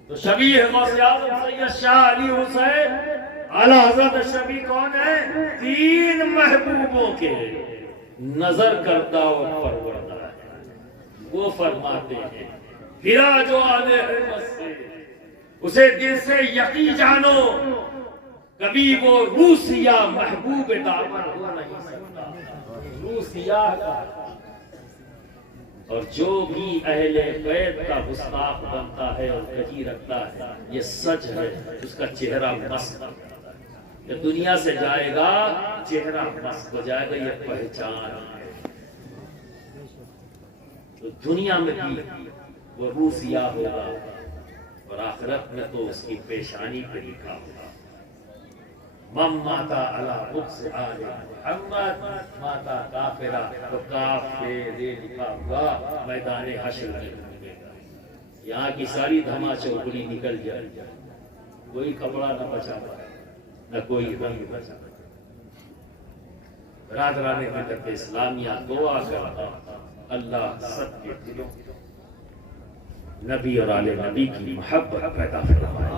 तो शबीह गौसे आज़म सैयद शाह अली हुसैन आला हज़रत शबीह कौन है? तीन महबूबों के नजर करता और परवरदा है। वो फरमाते हैं फिरा जो आले अहमद से उसे दिल से यकीन जानो, कभी वो रूसिया महबूब दामन हो नहीं सकता। रूसिया का और जो भी अहले बैत का गुस्ताख बनता है और कजी रखता है, ये सच है, उसका चेहरा मस्त है। ये दुनिया से जाएगा चेहरा मस्त हो जाएगा, ये पहचान है। तो दुनिया में भी वो रूसिया होगा और आखिरत में तो उसकी पेशानी पे लिखा होगा मम माता अला बुक्स आले मुहम्मद माता काफिरा, तो काफिरे लिखा हुआ मैदान हश्र में। यहाँ की सारी धमा चौकड़ी निकल जाए, कोई कपड़ा न बचा न कोई रंग बचा। रात-रात में इस्लामिया दुआ करता अल्लाह सबके दिलों नबी और आले नबी की मोहब्बत पैदा फरमाए,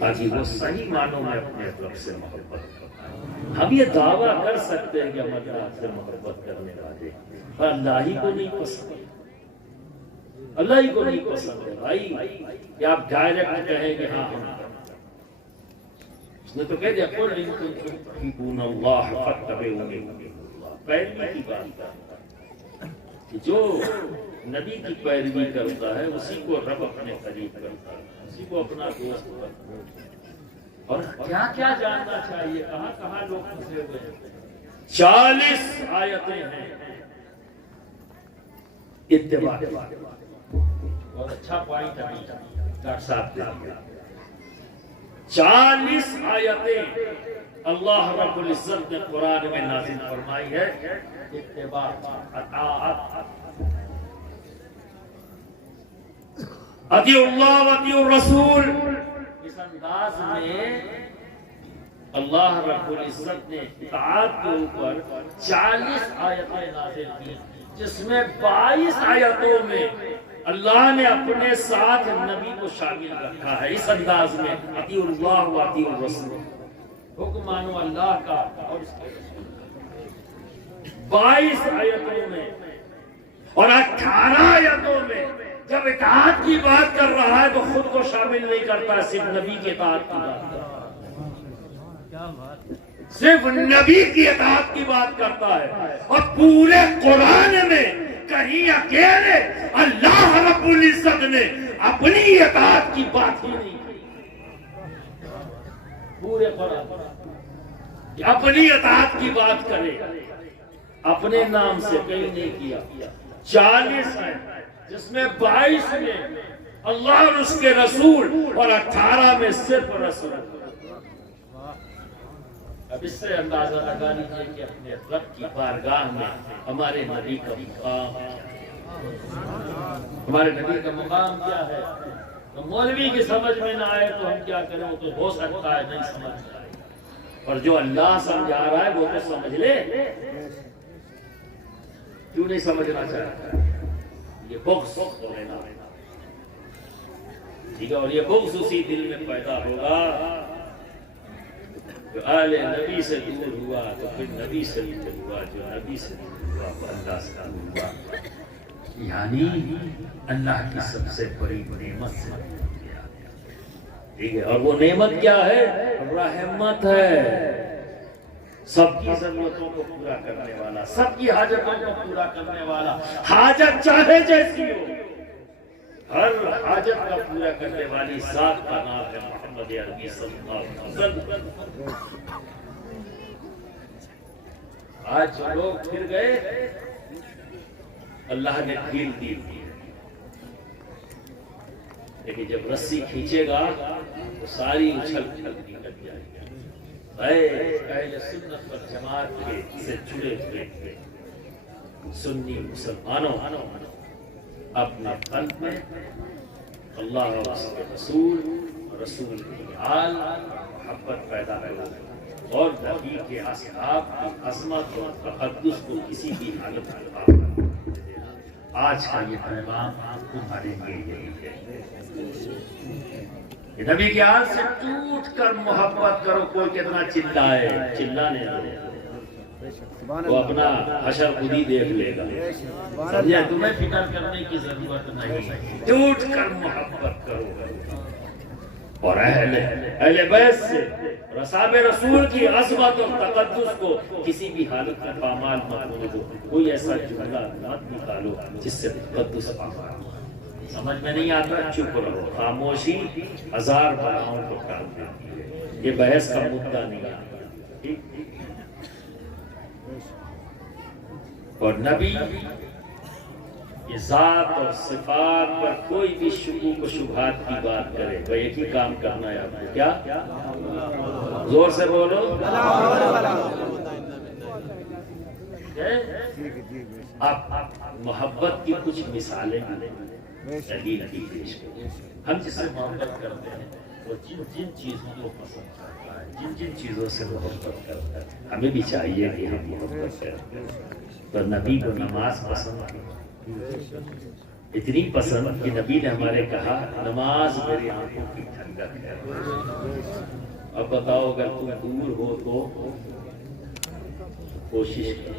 ताकि वो सही मानों में अपने रब से मोहब्बत करें। हम ये दावा कर सकते हैं कि हम अल्लाह से मोहब्बत करने वाले, पर अल्लाह ही को नहीं पसंद, अल्लाह ही को नहीं पसंद है भाई कि आप डायरेक्ट कहें कि हाँ हम। उसने तो कह दिया पहली की बात कि जो नबी की पैरवी करता है उसी को रब अपने करीब करता है, उसी को अपना दोस्त करता है। और क्या क्या जानना चाहिए, कहाँ कहाँ लोग फंसे हुए हैं। 40 आयतें हैं इत्तिबा की। बहुत अच्छा पॉइंट अभी डॉक्टर साहब ने दिया। 40 आयतें अल्लाह रब्बुल इज्जत ने कुरान में नाज़िल फरमाई है इत्तिबा, अताअत, अतिउल्लाह व अतिउर रसूल। इस अंदाज में अल्लाह रब्बुल इज्जत ने इताअत के ऊपर 40 आयतें नाज़िल की, जिसमें 22 आयतों में अल्लाह ने अपने साथ नबी को शामिल रखा है। इस अंदाज में अतिउल्लाह व अतिउर रसूल, हुक्म मानो अल्लाह का और उसके रसूल का। 22 आयतों में और 18 आयतों में जब इताअत की बात कर रहा है तो खुद को शामिल नहीं करता, सिर्फ नबी की इताअत की बात करता है, सिर्फ नबी की इताअत की बात करता है। और पूरे कुरान में कहीं अकेले अल्लाह रब्बुल इज्जत ने अपनी इताअत की बात ही नहीं की। पूरे कुरान अपनी इताअत की बात करे, अपने नाम से कहीं नहीं किया। 40 है जिसमें 22 में अल्लाह और उसके रसूल और 18 में सिर्फ रसूल। अब इससे अंदाजा लगा लीजिए कि अपने रब की बारगाह में हमारे नबी का मुकाम, हमारे नबी का मुकाम क्या है। तो मौलवी की समझ में ना आए तो हम क्या करें, वो तो हो सकता है नहीं समझ में आए, और जो अल्लाह समझा रहा है वो तो समझ ले। क्यों नहीं समझना चाहता, ये बुग़्ज़ हो लेना, ठीक है। और ये बुग़्ज़ उसी दिल में पैदा होगा जो आले नबी से दूर हुआ तो फिर नबी से दूर हुआ, जो नबी से दूर हुआ तो अल्लाह से दूर हुआ। यानी अल्लाह की सबसे बड़ी नेमत से दूर गया, ठीक है। और वो नेमत क्या है, रहमत है, सबकी जरूरतों को पूरा करने वाला, सबकी हाजतों को पूरा करने वाला। हाजत चाहे जैसी हो, हर हाजत का पूरा करने वाली जात का नाम है मोहम्मद अरबी सल्लल्लाहु अलैहि वसल्लम। आज लोग फिर गए, अल्लाह ने ढील दी, लेकिन जब रस्सी खींचेगा तो सारी उछल उछल निकल जाएगी। पहले सुन्नत पर जमात के से जुड़े हुए सुन्नी मुसलमानों अपने कल्ब में अल्लाह और उसके रसूल, रसूल की आल मोहब्बत पैदा करो और नबी के असहाब की अज़मत और तक़द्दुस को किसी भी हालत में आज का ये पैगाम तुम्हारे लिए यही है। नबी के आल से टूट कर मोहब्बत करो। कोई कितना चिल्लाए, चिल्लाने दो, वो अपना हशर खुद ही देख लेगा, समझे। तुम्हें फिक्र करने की जरूरत नहीं, टूट कर मोहब्बत करो। और अहले बैत से रसाब रसूल की अज़मत और तक़द्दुस को किसी भी हालत में पामाल मत होने दो। कोई ऐसा जुमला मत निकालो जिससे तक़द्दुस पामाल। समझ में नहीं आता, चुप रहो। खामोशी 1000 बलाओं को टाल देती है। ये बहस का मुद्दा नहीं है, ठीक। और नबी ये जात और सिफात पर कोई भी शुकूक व शुबहात की बात करे तो एक ही काम करना है आपको, क्या? जोर से बोलो। आप मोहब्बत की कुछ मिसालें दलील की पेश करें। हम जिससे मोहब्बत करते हैं वो जिन जिन चीजों को पसंद करता है, जिन जिन चीजों से मोहब्बत करता है, हमें भी चाहिए कि हम मोहब्बत करें। तो नबी को नमाज पसंद थी, इतनी पसंद कि नबी ने हमारे कहा नमाज मेरी आंखों की ठंडक है। अब बताओ, अगर तुम दूर हो तो कोशिश करो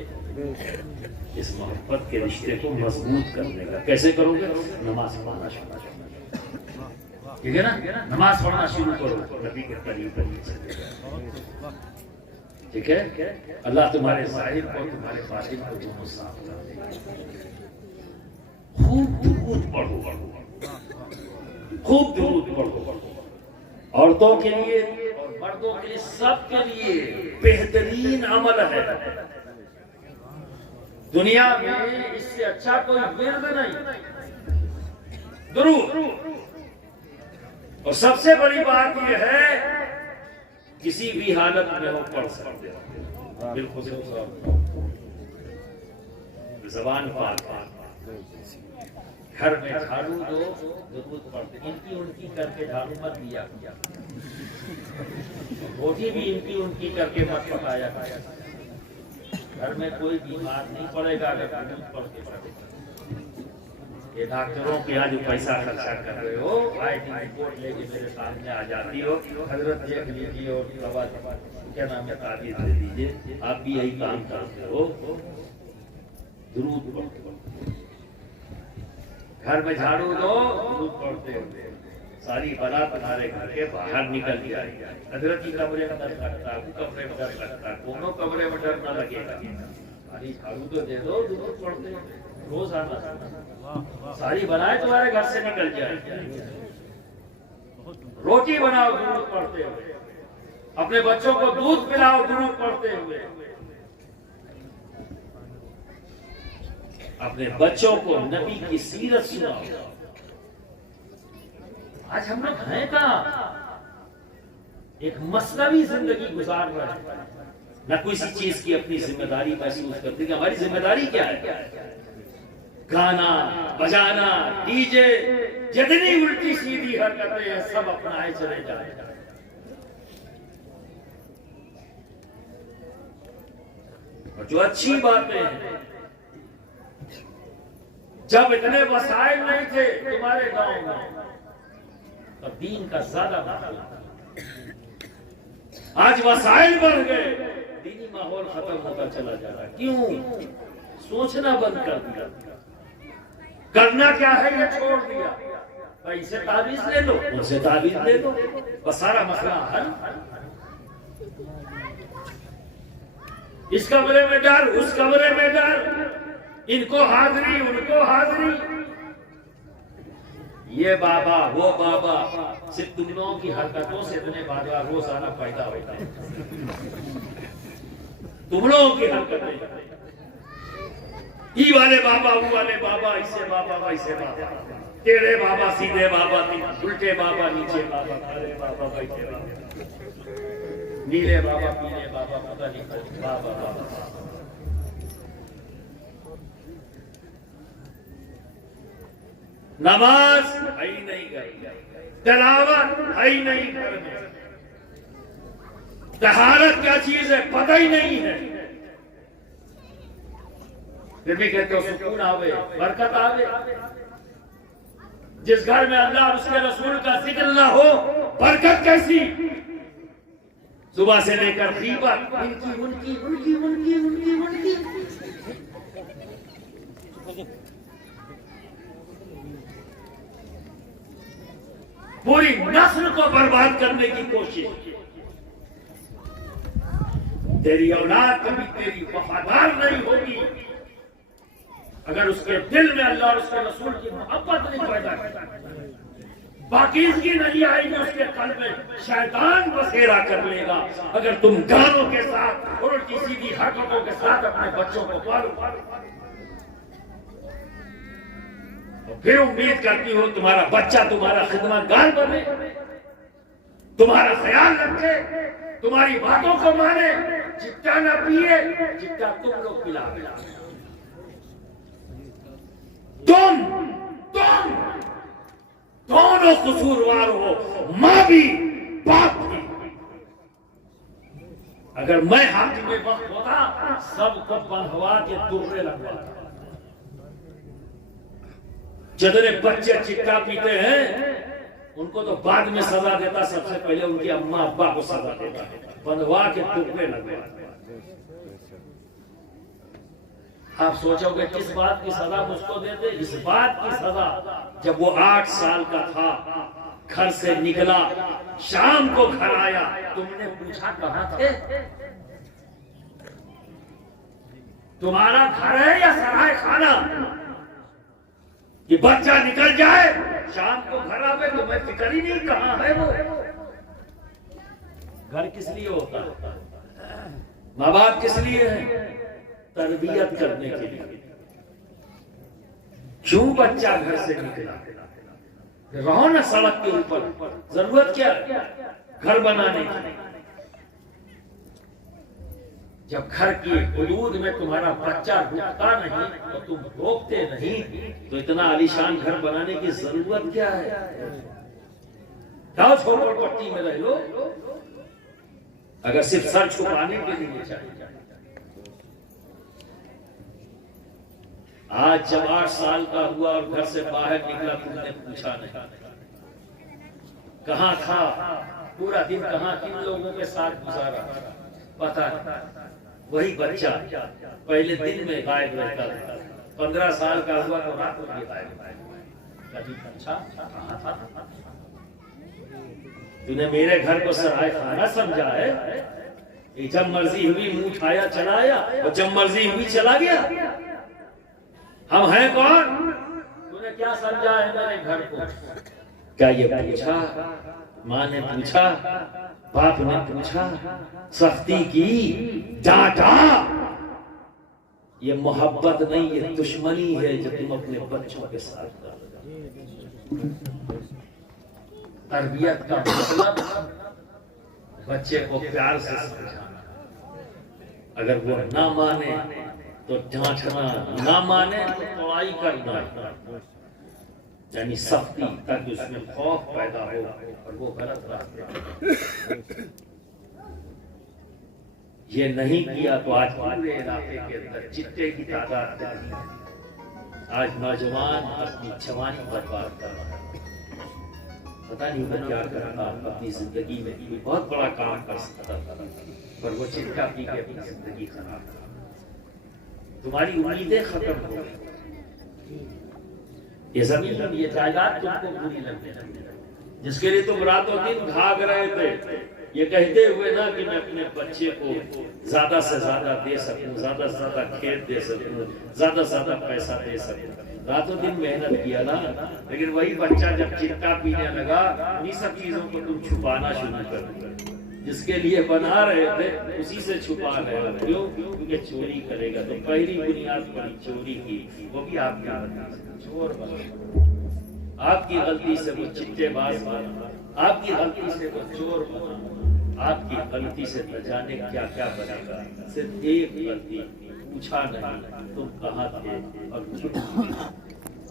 इस मोहब्बत के रिश्ते को मजबूत करने का। कैसे करोगे? नमाज पढ़ना शुरू करो, ठीक है ना। नमाज पढ़ना शुरू करो, नबी के करीब चले जाओ, ठीक है। अल्लाह तुम्हारे ज़ाहिर को, तुम्हारे बातिन को दोनों साफ कर देगा। खूब दुरूद पढ़ो, खूब दुरूद पढ़ो। औरतों के लिए और मर्दों के लिए, सबके लिए बेहतरीन अमल है। दुनिया में इससे अच्छा कोई विर्द नहीं, दुरूद। और सबसे बड़ी बात यह है, किसी भी हालत में हो पढ़ सकते हो, बिल्कुल ज़बान पाक। घर में झाड़ू दो, दुरूद पढ़ते, इनकी उनकी करके झाड़ू मत दिया, रोटी भी इनकी उनकी करके मत पकाया। घर में कोई बीमार नहीं पड़ेगा अगर दुरूद पढ़ के पड़ेगा। ये डॉक्टरों के यहाँ जो पैसा खर्चा कर रहे हो, आईडी रिपोर्ट लेके मेरे सामने आ जाती हो, हजरत देख लीजिए और दवा क्या नाम है ताबीज दे दीजिए, आप भी यही काम करते हो। दुरूद पढ़ते, घर में झाड़ू दो, दुरूद पढ़ते हुए सारी बला तुम्हारे घर के बाहर निकल जाएगी। हजरत की कमरे में डर लगता है, कमरे में डर लगता है, दोनों कमरे में डर न लगेगा। सारी झाड़ू तो दे दो, दुरूद पढ़ते रोज आना, सारी बनाए तुम्हारे घर से निकल जाएगी। रोटी बनाओ दुरूद पढ़ते हुए, अपने बच्चों को दूध पिलाओ दुरूद पढ़ते हुए, अपने बच्चों को नबी की सीरत सुनाओ। आज हम लोग हैं कहाँ, एक मसनवी जिंदगी गुजार रहे हैं, न किसी चीज की अपनी जिम्मेदारी महसूस करते कि हमारी जिम्मेदारी क्या है। गाना बजाना, डीजे, जितनी उल्टी सीधी हरकतें हैं सब अपनाए चले जाए। और जो अच्छी बातें हैं, जब इतने वसाइल नहीं थे तुम्हारे गांव में, तो दीन का ज्यादा माहौल, आज वसाइल बढ़ गए, दीनी माहौल खत्म होता चला जा रहा है। क्यों? सोचना बंद कर दिया, करना क्या है ये छोड़ दिया। पैसे ताबीज ले लो, उनसे ताबीज ले लो, बस सारा मसला हल। इस कमरे में डर, उस कमरे में डर, इनको हाजिरी, उनको हाजिरी, ये बाबा वो बाबा, सिर्फ तुम लोगों की हरकतों से इतने बाबा रोजाना पैदा होता है। तुम लोगों की हरकतें, ई वाले बाबा, वो वाले बाबा, ऐसे बाबा, वैसे बाबा, टेढ़े बाबा, सीधे बाबा, उल्टे बाबा, नीचे बाबा, खड़े बाबा, बैठे बाबा, नीले बाबा, पीले बाबा, पता नहीं बाबा बाबा। नमाज है ही नहीं घर, तलावत है ही नहीं घर में, तहारत क्या चीज है पता ही नहीं है। फिर भी कहते हो सुकून आवे, बरकत आवे। जिस घर में अल्लाह और उसके रसूल का जिक्र ना हो, बरकत कैसी? सुबह से लेकर गीबत, इनकी उनकी उनकी उनकी उनकी उनकी, पूरी नस्ल को बर्बाद करने की कोशिश। तेरी औलाद कभी तेरी वफादार नहीं होगी अगर उसके दिल में अल्लाह और उसके रसूल की मोहब्बत नहीं पैदा की, पाकीज़गी नहीं आएगी उसके कल्ब में, शैतान बसेरा कर लेगा। अगर तुम गानों के साथ और उल्टी सीधी हरकतों के साथ अपने बच्चों को पालो, तो फिर उम्मीद करती हो तुम्हारा बच्चा तुम्हारा खिदमतगार बने, तुम्हारा ख्याल रखे, तुम्हारी बातों को माने, चिट्टा न पिए चिट्टा तुम लोग पिला। तुम दोनों कसूरवार हो, मां भी बाप भी। अगर मैं हाथ में वक्त होता सबको बंधवा के दूसरे लगवाता। जितने बच्चे चिट्टा पीते हैं उनको तो बाद में सजा देता, सबसे पहले उनकी अम्मा अब्बा को सजा देता, बंधवा के टुकड़े लगवाता। आप सोचोगे किस बात की सजा मुझको देते? इस बात की सजा जब वो 8 साल का था, घर से निकला, शाम को घर आया, तुमने पूछा कहां थे? तुम्हारा घर है या सराय खाना? कि बच्चा निकल जाए, शाम को घर आवे तो मैं फिक्र ही नहीं कहां है वो। घर किस लिए होता है? माँ बाप किस लिए है? तरबियत करने के लिए। क्यों बच्चा घर से निकला? रहो ना सड़क के ऊपर, जरूरत क्या है घर बनाने की? जब घर की हुदूद में तुम्हारा बच्चा रुकता नहीं तो तुम रोकते नहीं, तो इतना आलीशान घर बनाने की जरूरत क्या है? जाओ झोपड़पट्टी में रह लो, अगर सिर्फ सर छुपाने के लिए चाहिए। आज जब 8 साल का हुआ और घर से बाहर निकला, तुमने पूछा नहीं कहां था, पूरा दिन कहां किन लोगों के साथ गुजारा, पता नहीं। वही बच्चा पहले दिन में गायब रहता था, 15 साल का हुआ तो रात में गायब। कभी पूछा कहां था? तूने मेरे घर को सराय खाना समझा है? जब मर्जी हुई मुंह उठाया चला आया, और जब मर्जी हुई चला गया। हम हैं कौन? तूने क्या समझा है मेरे घर को? क्या ये पूछा? माँ ने पूछा, बाप ने पूछा, सख्ती की, डांटा? ये मोहब्बत नहीं, ये दुश्मनी है जो तुम अपने बच्चों के साथ कर रहे हो। तरबियत का मतलब बच्चे को प्यार से समझाना। अगर वो ना माने तो डांटना, ना माने तो तोड़ाई करना, यानी सख्ती, ताकि उसमें खौफ पैदा हो और वो गलत रास्ते। ये नहीं किया तो आज पूरे इलाके के अंदर चिट्टे की तादाद, आज नौजवान अपनी जवानी बर्बाद कर रहा है। पता नहीं वो क्या कर रहा था अपनी जिंदगी में, कोई बहुत बड़ा काम कर सकता था, पर वो चिट्टा पी के अपनी जिंदगी खराब कर। तुम्हारी उम्मीदें खत्म हो गई, ये जमीन, ये जायदाद तुमको पूरी लगने लगी, जिसके लिए तुम रातों दिन भाग रहे थे, ये कहते हुए ना कि मैं अपने बच्चे को ज्यादा से ज्यादा दे सकूं, ज्यादा से ज्यादा खेत दे सकूं, ज्यादा से ज्यादा पैसा दे सकूं। रातों दिन मेहनत किया ना, लेकिन वही बच्चा जब चिट्टा पीने लगा, उन्हीं सब चीजों को तुम छुपाना शुरू कर दिया। जिसके लिए बना रहे थे उसी से छुपा रहे हो। क्यों? क्योंकि चोरी करेगा तो पहली बुनियाद पड़ी चोरी की, वो भी आपकी गलती से चोर बना, आपकी गलती से वो चिट्टेबाज बना, आपकी गलती से वो चोर बना, आपकी गलती से न जाने क्या क्या बनेगा। सिर्फ एक गलती, पूछा नहीं तुम कहाँ थे और क्यों।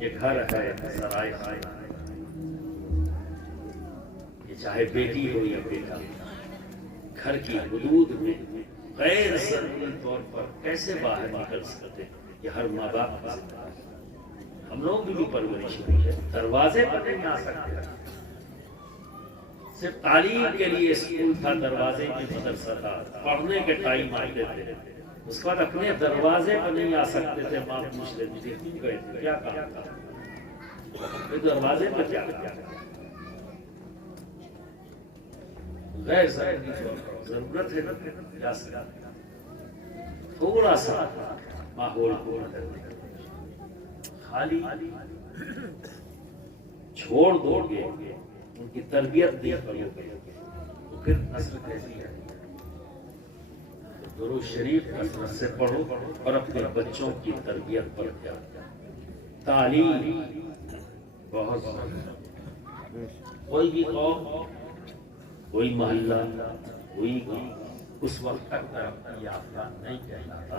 ये घर है सराय खाना, ये चाहे बेटी हो या बेटा, घर की हुदूद में गैर जरूरी तौर पर कैसे बाहर निकल सकते, ये हर माँ बाप का जिम्मेदारी है। हम लोग भी परवरिश हुई है, दरवाजे पर नहीं आ सकते। सिर्फ तालीम के लिए स्कूल था, दरवाजे में मदरसा था, पढ़ने के टाइम आते थे, उसके बाद अपने दरवाजे पर नहीं आ सकते थे। माँ पूछ लेती थी क्यों गए थे, क्या काम था, दरवाजे पर क्या गैर जरूरत है थोड़ा सा माहौल को खाली छोड़ दोगे, उनकी तरबियत नहीं करोगे तो फिर नस्ल कैसी है? दुरूद शरीफ कसरत से पढ़ो और अपने बच्चों की तरबियत पर ध्यान दो। तालीम बहुत कोई भी कौम, कोई मोहल्ला, कोई गांव उस वक्त तक तरक्की याफ्ता नहीं कहलाता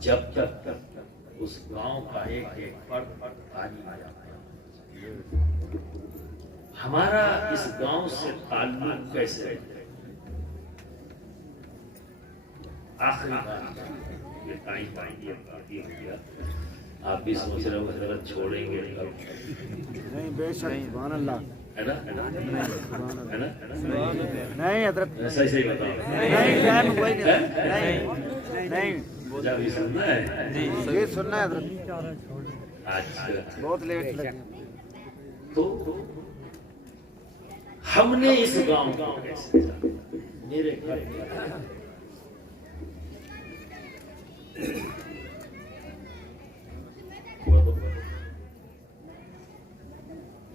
जब तक उस गांव का एक एक फर्द तालीम याफ्ता। हमारा इस गांव से ताल्लुक कैसे है? आखिरी बात, ये टाइम आएगी, काफी हो गया, आप भी सोच रहे हो गलत छोड़ेंगे नहीं, बेशक सुभान अल्लाह, है ना? है ना? नहीं हजरत, सही सही बताओ। नहीं जब ये सुनना है, ये सुनना है हजरत, अच्छा बहुत लेट लगे। तो हमने इस गांव को कैसे जाना? मेरे घर में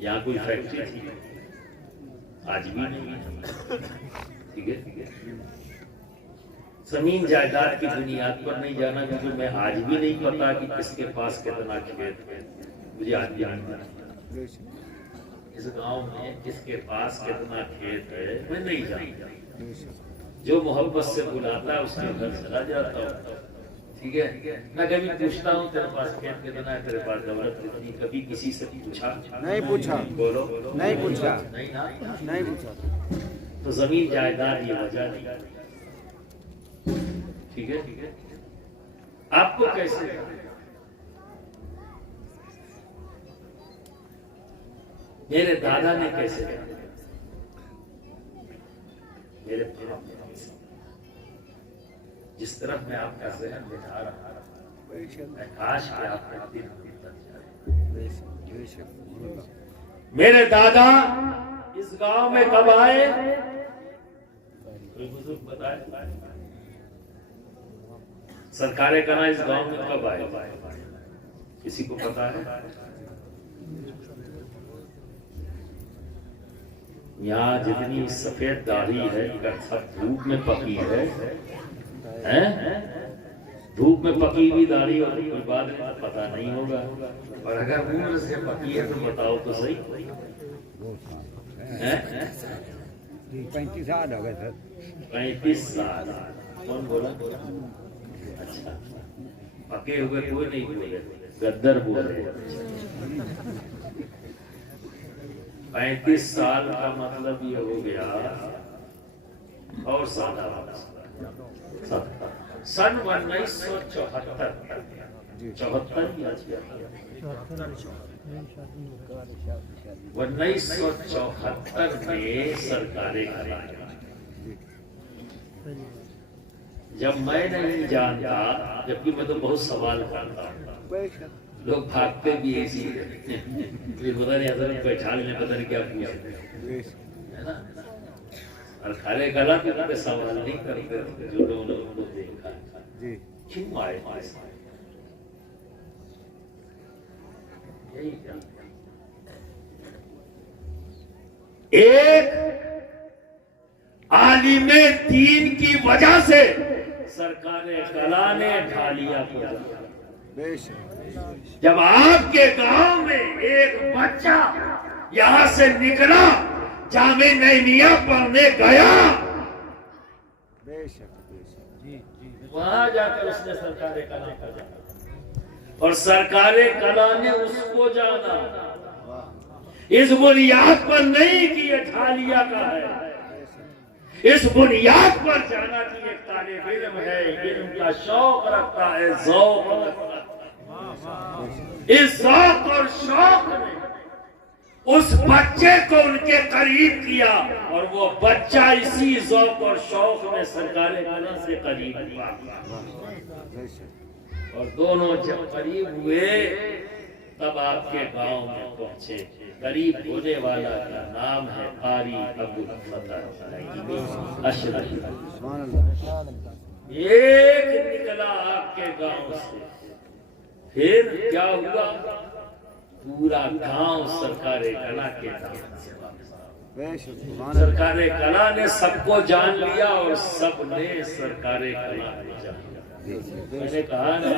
यहाँ कोई फैक्ट्री थी, आज भी नहीं है। ठीक है, जमीन जायदाद की बुनियाद पर नहीं जाना, क्योंकि मैं आज भी नहीं पता कि किसके पास कितना खेत है, मुझे आज भी नहीं पता। इस गांव में किसके पास कितना खेत है मैं नहीं जानता। जो मोहब्बत से बुलाता है उसके घर चला जाता हूँ। ठीक है, मैं कभी पूछता हूँ तेरे पास खेत कितना है, तेरे पास दौलत कितनी, कभी किसी से पूछा? नहीं पूछा। बोलो, नहीं पूछा। नहीं ना, नहीं पूछा। तो जमीन जायदाद ये वजह नहीं। ठीक है, आपको कैसे, मेरे दादा ने कैसे, मेरे जिस तरफ मैं आपका जहन बिठा रहा मैं काश कि आप करते मेरे दादा इस गांव में कब आए, कोई बुजुर्ग बताए? सरकारे कना इस गांव में कब आए, किसी को पता है? यहाँ जितनी सफेद दाढ़ी है सब धूप में पकी है, धूप में पकी हुई दाढ़ी और कोई बात पता नहीं होगा, और अगर उम्र से पकी है तो बताओ तो सही। 35 साल हो गए सर। 35 साल, कौन बोला? अच्छा, पके हुए कोई नहीं बोले, गद्दर बोले। 35 साल का मतलब ये हो गया, और सादा सन 1974 में सरकारें कराई। जब मैं नहीं जानता, जबकि मैं तो बहुत सवाल करता, लोग भागते भी ऐसी पता नहीं अगर पहचान में पता नहीं क्या पूछते है ना, और खाले गला पे सवाल नहीं करते जो लोगों को देखा क्यों आए एक आलिमे दीन की वजह से सरकारें कला ने ढालिया को। जब आपके गांव में एक बच्चा यहां से निकला, जामे नैमिया पढ़ने गया, वहां जाकर उसने सरकारे कला को जाना, और सरकारे कला ने उसको जाना। इस बुनियाद पर नहीं कि ये ढालिया का है, इस बुनियाद पर जाना कि एक तालिब इल्म है, इल्म का शौक रखता है, ज़ौक़ रखता है। इस ज़ौक़ और शौक ने उस बच्चे को उनके करीब किया, और वो बच्चा इसी ज़ौक़ और शौक में सरकारे कला से करीब हुआ, और दोनों जब करीब हुए तब आपके गांव में पहुंचे। करीब होने वाला का नाम है कारी अब्दुल फतह अशरफ। एक निकला आपके गांव से, फिर क्या हुआ? पूरा गांव सरकारे कला के नाम से, सरकारे कला ने सबको जान लिया और सबने सरकारे कला को जान लिया। मैंने कहा ना,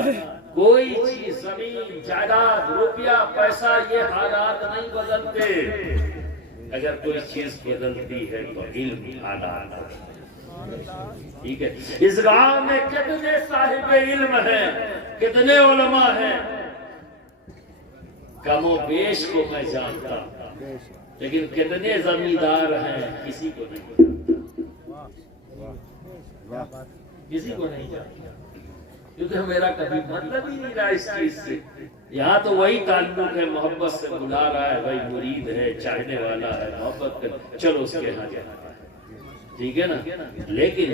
कोई चीज, जमीन जायदाद, रुपया, पैसा, ये हालात नहीं बदलते। अगर कोई चीज बदलती है तो इल्म हालात। ठीक है, इस गांव में कितने साहिबे इल्म हैं, कितने उलमा हैं, कमो बेश को मैं जानता हूं, लेकिन कितने जमींदार हैं किसी को नहीं जानता, किसी को नहीं जानता, क्योंकि मेरा कभी मतलब ही नहीं रहा इस चीज से। यहाँ तो वही ताल्लुक है, मोहब्बत से बुला रहा है, भाई मुरीद है, चाहने वाला है, मोहब्बत कर, चलो उसके यहाँ जाना है, ठीक है ना। लेकिन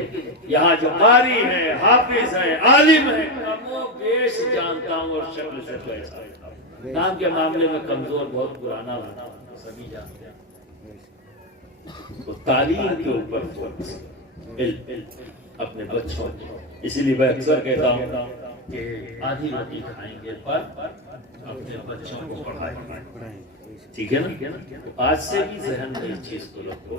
यहाँ जो कारी है, हाफिज है, आलिम है, कमो बेश जानता हूँ और शक्ल से पहचानता हूँ। नाम के मामले में कमजोर, बहुत पुराना बना, सभी जानते हैं। तो तालीम के ऊपर अपने बच्चों को, इसलिए मैं अक्सर कहता हूँ कि आधी रोटी खाएंगे पर अपने बच्चों को पढ़ाएं। ठीक है ना? तो आज से भी जहन में इस चीज को रखो,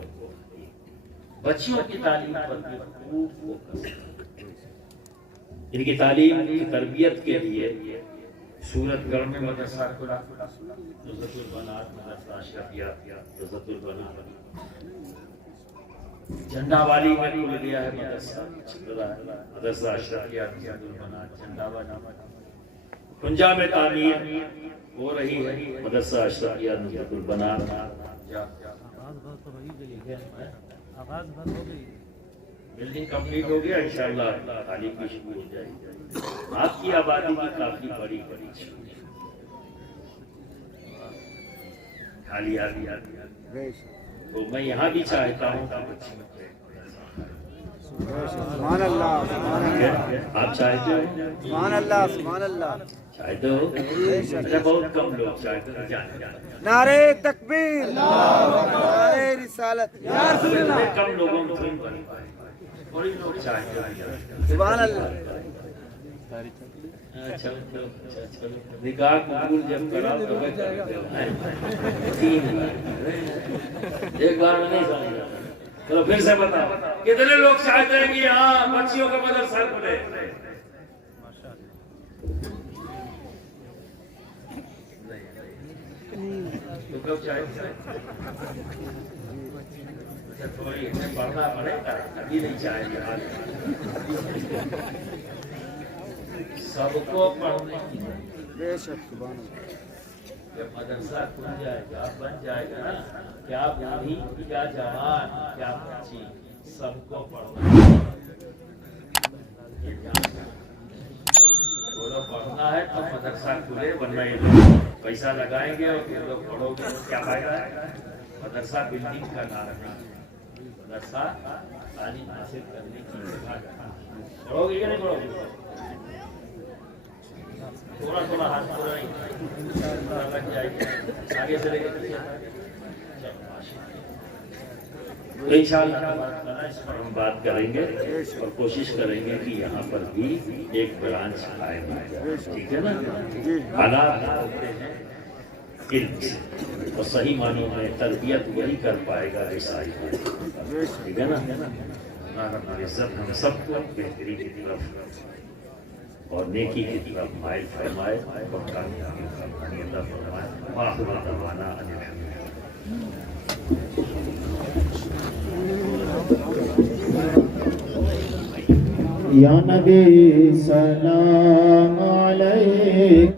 बच्चियों की तालीम पर भी खूब फोकस करो। इनकी तालीम की तरबियत के लिए सूरतगढ़ में मदरसा खुला, नुज़रतुल बनात मदरसा अशरफिया, नुज़रतुल बनात, झंडावाली में खुल गया है मदरसा, मदरसा अशरफिया नुज़रतुल बनात झंडावाली। कुंजा में तामीर हो रही है मदरसा अशरफिया नुज़रतुल बनात। बिल्डिंग कंप्लीट हो गया, इंशाअल्लाह तालीम भी शुरू हो जाएगी। आपकी आबादी भी काफी बड़ी खाली आ गया, तो मैं यहाँ भी चाहता हूँ सुभान अल्लाह, आप चाहते हो? सुभान अल्लाह, सुभान अल्लाह। चाहते हो? अच्छा, बहुत कम लोग चाहते हो। नारे तकबीर, नारे रिसालत, कम लोगों में तुम बन पाए, थोड़ी लोग चाहते हो। सुभान अल्लाह। चलो निकाह कबूल जब कराओ तो एक बार में नहीं समझा। चलो फिर से बताओ, कितने लोग चाहते हैं कि यहाँ बच्चियों का मदरसा खुले? तो कब चाहेंगे? थोड़ी पढ़ना पड़ेगा, अभी नहीं चाहेंगे। सबको पढ़ने की बेशक, सुभान अल्लाह। जब मदरसा खुल जाएगा, बन जाएगा ना, क्या बूढ़ी क्या जवान क्या बच्ची, सबको पढ़ना। बोलो पढ़ना है तो मदरसा खुले, वरना ये लोग पैसा लगाएंगे और ये लोग पढ़ोगे तो क्या फायदा है? मदरसा बिल्डिंग का नाम है, मदरसा तालीम हासिल करने की जगह। पढ़ोगे कि नहीं पढ़ोगे? थोड़ा थोड़ा हाथ पूरा नहीं लग जाएगा, आगे से लेकर तो इंशाअल्लाह इस पर हम बात करेंगे और कोशिश करेंगे कि यहाँ पर भी एक ब्रांच आए, ठीक है ना? हालात होते हैं इल्म से, और सही मानों में तरबियत वही कर पाएगा ईसाई, ठीक है ना? इज्जत हम सबको बेहतरी की तरफ और नेकी की तरफ माइल फरमाए और कामयाबी फरमाए। आखिर दवाना या नबी सलाम अलैक।